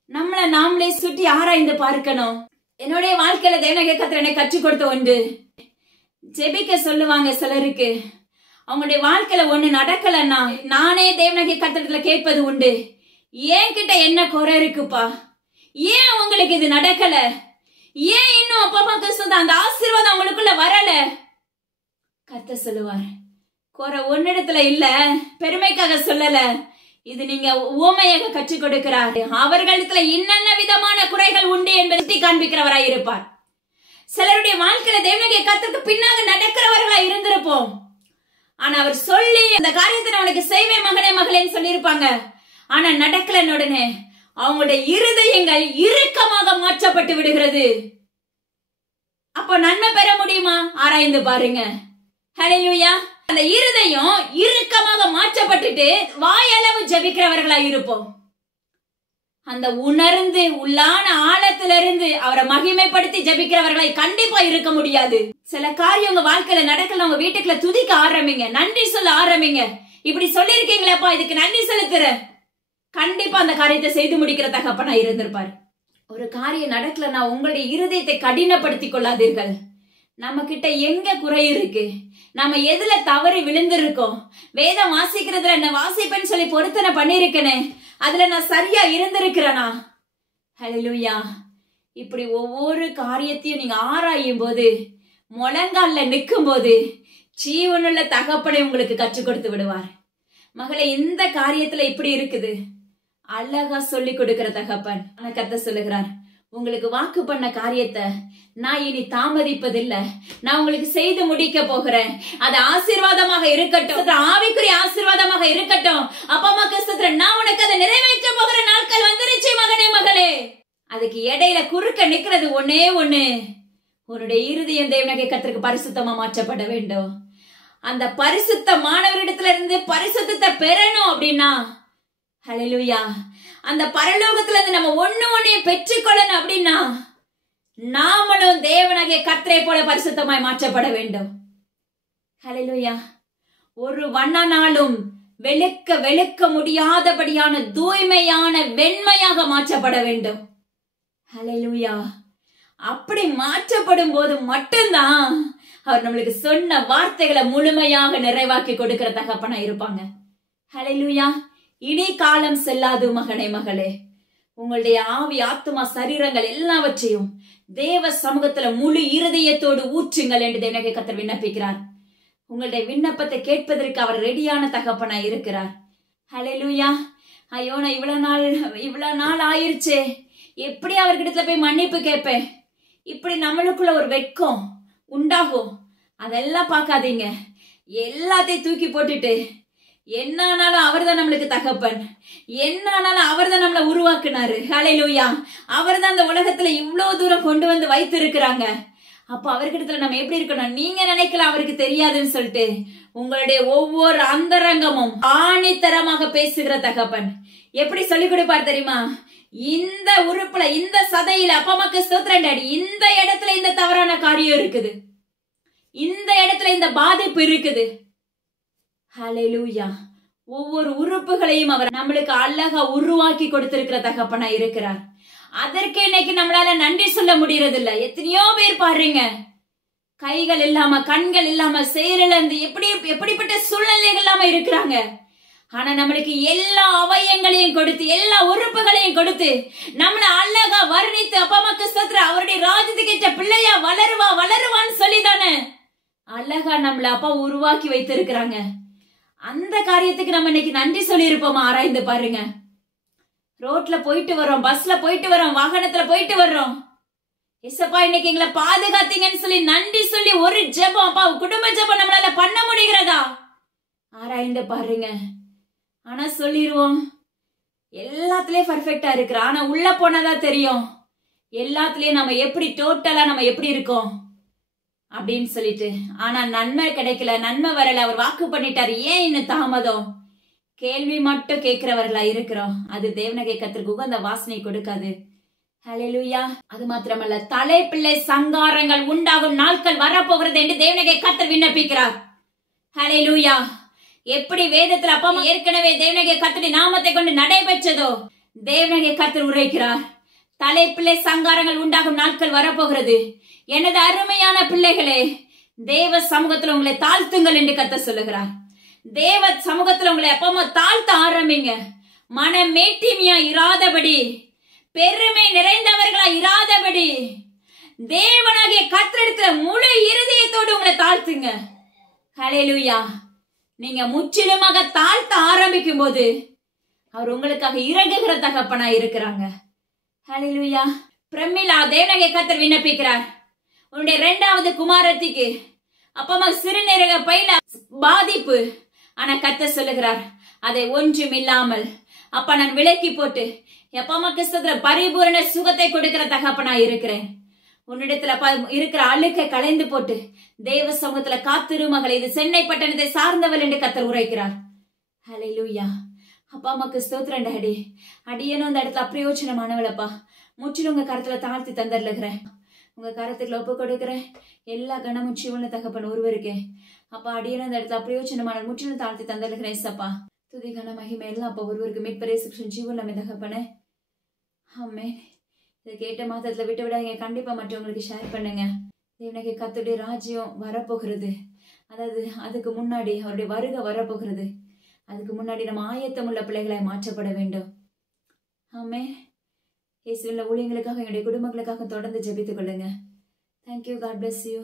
நம்மள நாமளே சுற்றி ஆராய்ந்து பார்க்கணும். என்னுடைய வாழ்க்கையில தேவனாகிய கர்த்தர் எனக்கு கற்றுக் கொடுத்த ஒன்று, ஜெபிக்க சொல்லுவாங்க சிலருக்கு. அவங்களுடைய வாழ்க்கையில ஒண்ணு நடக்கலன்னா நானே தேவனாகிய கர்த்தரிடத்துல கேட்பது உண்டு, ஏன் கிட்ட என்ன குறை இருக்குப்பா, ஏன் உங்களுக்கு இது நடக்கல, ஏன் இன்னும் அப்பா அம்மாக்கு சொந்த அந்த ஆசீர்வாதம் அவங்களுக்குள்ள வரல? கர்த்தர் சொல்லுவார், குறை ஒன்னிடத்துல இல்ல, பெருமைக்காக சொல்லல, இது நீங்க உவமையாக கற்றுக் கொடுக்கிறார். அவர்களிடத்துல இன்னென்ன விதமான குறைகள் உண்டு என்பதை காண்பிக்கிறவராய் இருப்பார். சிலருடைய வாழ்க்கையில தேவனாகிய கர்த்தருக்கு பின்னாக நடக்கிறவர்களா இருந்திருப்போம். ஆனா அவர் சொல்லி அந்த காரியத்தை அவனுக்கு செய்வே மகனே மகளேன்னு சொல்லியிருப்பாங்க. ஆனா நடக்கலன்னு உடனே அவங்களுடைய இருதயங்கள் இறுக்கமாக மாற்றப்பட்டு விடுகிறது. அப்போ நன்மை பெற முடியுமா? ஆராய்ந்து பாருங்க. ஹல்லேலூயா. அந்த இருதயம் இறுக்கமாக மாற்றப்பட்டுட்டு வாயளவு ஜெபிக்கிறவர்களா இருப்போம். அந்த உணர்ந்து உள்ளான ஆழத்திலிருந்து அவரை மகிமைப்படுத்தி ஜெபிக்கிறவர்களாய் கண்டிப்பா இருக்க முடியாது. சில காரியம் உங்க வாழ்க்கையில நடக்கல, உங்க வீட்டுக்குள்ள துதிக்க ஆரம்பிங்க, நன்றி சொல்ல ஆரம்பிங்க. இப்படி சொல்லிருக்கீங்களேப்பா, இதுக்கு நன்றி செலுத்துற, கண்டிப்பா அந்த காரியத்தை செய்து முடிக்கிற தகப்பனா இருந்திருப்பார். ஒரு காரியம் நடக்கலன்னா உங்களுடைய இருதயத்தை கடினப்படுத்திக் கொள்ளாதீர்கள். நம்ம கிட்ட எங்க குறை இருக்கு, நம்ம எதுல தவறி விழுந்திருக்கோம், வேதம் வாசிக்கிறதுல நான் வாசிப்பேன்னு சொல்லி பொருத்தனை பண்ணிருக்கேனே, அதுல நான் சரியா இருந்திருக்கிறேனா? ஹல்லேலூயா. இப்படி ஒவ்வொரு காரியத்தையும் நீங்க ஆராயும் போது, முழங்கால்ல நிற்கும் போது ஜீவனுள்ள தகப்பனை உங்களுக்கு கற்றுக் கொடுத்து விடுவார். மகளே, இந்த காரியத்துல இப்படி இருக்குது, அழகா சொல்லி கொடுக்கிற தகப்பன். கர்த்தர் சொல்லுகிறார், உங்களுக்கு வாக்கு பண்ண காரியத்தை நான் இனி தாமதிப்பதில்லை, நான் உங்களுக்கு செய்து முடிக்க போகிறேன். அது ஆசீர்வாதமாக இருக்கட்டும், ஆவிக்குரிய ஆசீர்வாதமாக இருக்கட்டும். அப்பா அம்மாக்கு ஸ்தோத்திரம், நான் உனக்கு அதை நிறைவேற்ற போகிற நாட்கள் வந்துருச்சு மகனே மகளே. அதுக்கு இடையில குறுக்க நிக்கிறது ஒன்னே ஒண்ணு, உன்னுடைய இருதயம் தேவனாகிய கர்த்தருக்கு பரிசுத்தமா மாற்றப்பட வேண்டும். அந்த பரிசுத்த மாணவரிடத்துல இருந்து பரிசுத்தத்தை பெறணும் அப்படின்னா, ஹல்லேலூயா, அந்த பரலோகத்துல இருந்து நம்ம ஒன்னையும் பெற்றுக்கொள்ளணும் அப்படின்னா நாமளும் தேவனாகிய கர்த்தரை போல பரிசுத்தமாய் மாற்றப்பட வேண்டும். ஹல்லேலூயா. ஒரு வண்ணனாலும் வெளுக்க முடியாதபடியான தூய்மையான வெண்மையாக மாற்றப்பட வேண்டும். ஹல்லேலூயா. அப்படி மாற்றப்படும் போது மட்டும்தான் அவர் நம்மளுக்கு சொன்ன வார்த்தைகளை முழுமையாக நிறைவாக்கி கொடுக்கிற தகப்பனா இருப்பாங்க. ஹல்லேலூயா. இனி காலம் செல்லாது மகனே மகளே, உங்களுடைய ஆவி ஆத்துமா சரீரங்கள் எல்லாவற்றையும் தேவ சமூகத்துல முழு இருதயத்தோடு ஊற்றுங்கள் என்று தேவனாகிய கர்த்தர் விண்ணப்பிக்கிறார். உங்களுடைய விண்ணப்பத்தை கேட்பதற்கு அவர் ரெடியான தகப்பனாய் இருக்கிறார். ஹல்லேலூயா. ஐயோ, நான் இவ்வளவு நாள் ஆயிருச்சே, எப்படி அவர்கிட்ட போய் மன்னிப்பு கேட்பேன்? இப்படி நம்மளுக்குள்ள ஒரு வெட்கம் உண்டாகும். அதெல்லாம் பார்க்காதீங்க. எல்லாத்தையும் தூக்கி போட்டுட்டு, என்ன ஆனாலும் அவர் தான் நம்மளுக்கு தகப்பன், என்ன ஆனாலும் அவர் தான் நம்மளை உருவாக்குனாரு. ஹல்லேலூயா. அவர் தான் அந்த உலகத்துல இவ்வளவு தூரம் கொண்டு வந்து வைத்திருக்கிறாங்க. அப்ப அவர்கிட்ட நம்ம எப்படி இருக்கணும்? நீங்க நினைக்கலாம் அவருக்கு தெரியாதுன்னு சொல்லிட்டு, உங்களுடைய ஒவ்வொரு அந்தரங்கமும் ஆணித்தரமாக பேசுகிற தகப்பன் எப்படி சொல்லிக் கொடுப்பார் தெரியுமா? இந்த உறுப்புல, இந்த சதையில, அப்பா அம்மாக்கு ஸ்தோத்திரம் டாடி, இந்த இடத்துல இந்த தவறான காரியம் இருக்குது, இந்த இடத்துல இந்த பாதிப்பு இருக்குது. ஹல்லேலூயா. ஒவ்வொரு உறுப்புகளையும் அவர் நம்மளுக்கு அழகா உருவாக்கி கொடுத்திருக்கிற தகப்பனா இருக்கிறார். அதற்கு இன்னைக்கு நம்மளால நன்றி சொல்ல முடியறது இல்ல. எத்தனையோ பேர் பாருங்க, கைகள் இல்லாம, கண்கள் இல்லாம, செயலிழந்து எப்படிப்பட்ட சூழ்நிலைகள் இல்லாம இருக்கிறாங்க. ஆனா நம்மளுக்கு எல்லா அவயங்களையும் கொடுத்து, எல்லா உறுப்புகளையும் கொடுத்து, நம்மள அழகா வர்ணித்து, அப்பா அம்மாக்கு ஸ்தோத்திரம், அவருடைய ராஜ்யத்துக்கு ஏற்ற பிள்ளையா வளருவான்னு சொல்லிதானே அழகா நம்மள அப்பா உருவாக்கி வைத்திருக்கிறாங்க. அந்த காரியத்துக்கு நம்ம இன்னைக்கு நன்றி சொல்லி இருப்போமா? ஆராய்ந்து பாருங்க. ரோட்ல போயிட்டு வரோம், பஸ்ல போயிட்டு வரோம், வாகனத்துல போயிட்டு வர்றோம். இசப்பா இன்னைக்கு எங்களை பாதுகாத்தீங்கன்னு சொல்லி நன்றி சொல்லி ஒரு ஜெபம், அப்பா குடும்ப ஜெபம் நம்மளால பண்ண முடிகிறதா? ஆராய்ந்து பாருங்க. ஆனா சொல்லிடுவோம், எல்லாத்துலயும் பர்ஃபெக்டா இருக்கிற, ஆனா உள்ள போனதான் தெரியும் எல்லாத்துலயும் நம்ம எப்படி டோட்டலா நம்ம எப்படி இருக்கோம் அப்படின்னு சொல்லிட்டு. ஆனா நன்மை கிடைக்கல, நன்மை வரல, அவர் வாக்கு பண்ணிட்டாரு, ஏன் இன்னும் தாமதம்? கேள்வி மட்டும் கேட்கிறவர்களா இருக்கிறோம். அது தேவனகை கர்த்தருக்கு உகந்த வாசனை கொடுக்காது. ஹல்லேலூயா. அது மாத்திரமல்ல, தலைப்பிள்ளை சங்காரங்கள் உண்டாகும் நாட்கள் வரப்போகிறது என்று தேவனகை கர்த்தர் விண்ணப்பிக்கிறார். ஹல்லேலூயா. எப்படி வேதத்துல அப்பா அம்மா ஏற்கனவே தேவனகை கர்த்தருடைய நாமத்தை கொண்டு நடைபெற்றதோ, தேவனகை கர்த்தர் உரைக்கிறார், தலைப்பிள்ளை சங்காரங்கள் உண்டாகும் நாட்கள் வரப்போகிறது. எனது அருமையான பிள்ளைகளே, தேவ சமூகத்தில் உங்களை தாழ்த்துங்கள் என்று கர்த்தர் சொல்லுகிறார். தேவ சமூகத்துல உங்களை அப்பமா தாழ்த்த ஆரம்பிங்க. மன மேட்டிமையா இராதபடி, பெருமை நிறைந்தவர்களா இராதபடி, தேவனாகிய கர்த்தரிடத்துல முழு இருதயத்தோடு உங்களை தாழ்த்துங்க. ஹல்லேலூயா. நீங்க முற்றிலுமாக தாழ்த்த ஆரம்பிக்கும் போது அவர் உங்களுக்காக இறங்குகிற தகப்பனா இருக்கிறாங்க. ஹல்லேலூயா. பிரமிளா, தேவனாகிய கர்த்தர் விண்ணப்பிக்கிறார், உன்னுடைய 2வது குமாரத்திக்கு அப்பமா சிறுநீரக பையில பாதிப்பு. ஆனா கர்த்தர் சொல்லுகிறார், அதை ஒன்றும் இல்லாமல் அப்ப நான் விலக்கி போட்டு எப்ப அம்மா பரிபூரண சுகத்தை கொடுக்கிற தகப்பனா இருக்கிறேன். உன்னிடத்துல இருக்கிற அழுக்கை களைந்து போட்டு தேவ சமூகத்துல காத்திரு மகளை, இது சென்னை பட்டணத்தை சார்ந்தவள் என்று கர்த்தர் உரைக்கிறார். ஹல்லேலூயா. அப்பா அம்மாக்கு ஸ்தோத்திரம் டாடி. அடியனும் அந்த இடத்துல அப்பிரயோஜனமானவளப்பா, முற்றிலும் உங்க கரத்துல தாழ்த்தி தந்தர்லுகிறேன். உங்க கரத்துக்குள்ள ஒப்பு கொடுக்கிறேன். எல்லா கணமும் ஜீவன தகப்பன் ஒருவருக்கே அப்பா, அடியனும் அந்த இடத்துல அப்பிரயோஜனமான முற்றிலும் தாழ்த்தி தந்தர்லுகிறேன். சப்பா துதி கன மகிமை எல்லாம் அப்பா ஒருவருக்கு மீட்பரே சுக்ஷன் ஜீவன் நம்ம தகப்பனே. ஆமென். இதை கேட்ட மாதத்துல விட்டு விடாதீங்க. கண்டிப்பா மற்றவங்களுக்கு ஷேர் பண்ணுங்க. தேவனுடைய கர்த்தருடைய ராஜ்யம் வரப்போகிறது. அதாவது அதுக்கு முன்னாடி அவருடைய வருகை வரப்போகிறது. அதுக்கு முன்னாடி நம்ம ஆயத்தம் உள்ள பிள்ளைகளை மாற்றப்பட வேண்டும். ஆமென். இயேசுவின் ஊழியங்களுக்காக, எங்களுடைய குடும்பங்களுக்காக தொடர்ந்து ஜெபித்துக் கொள்ளுங்க. Thank you. God bless you.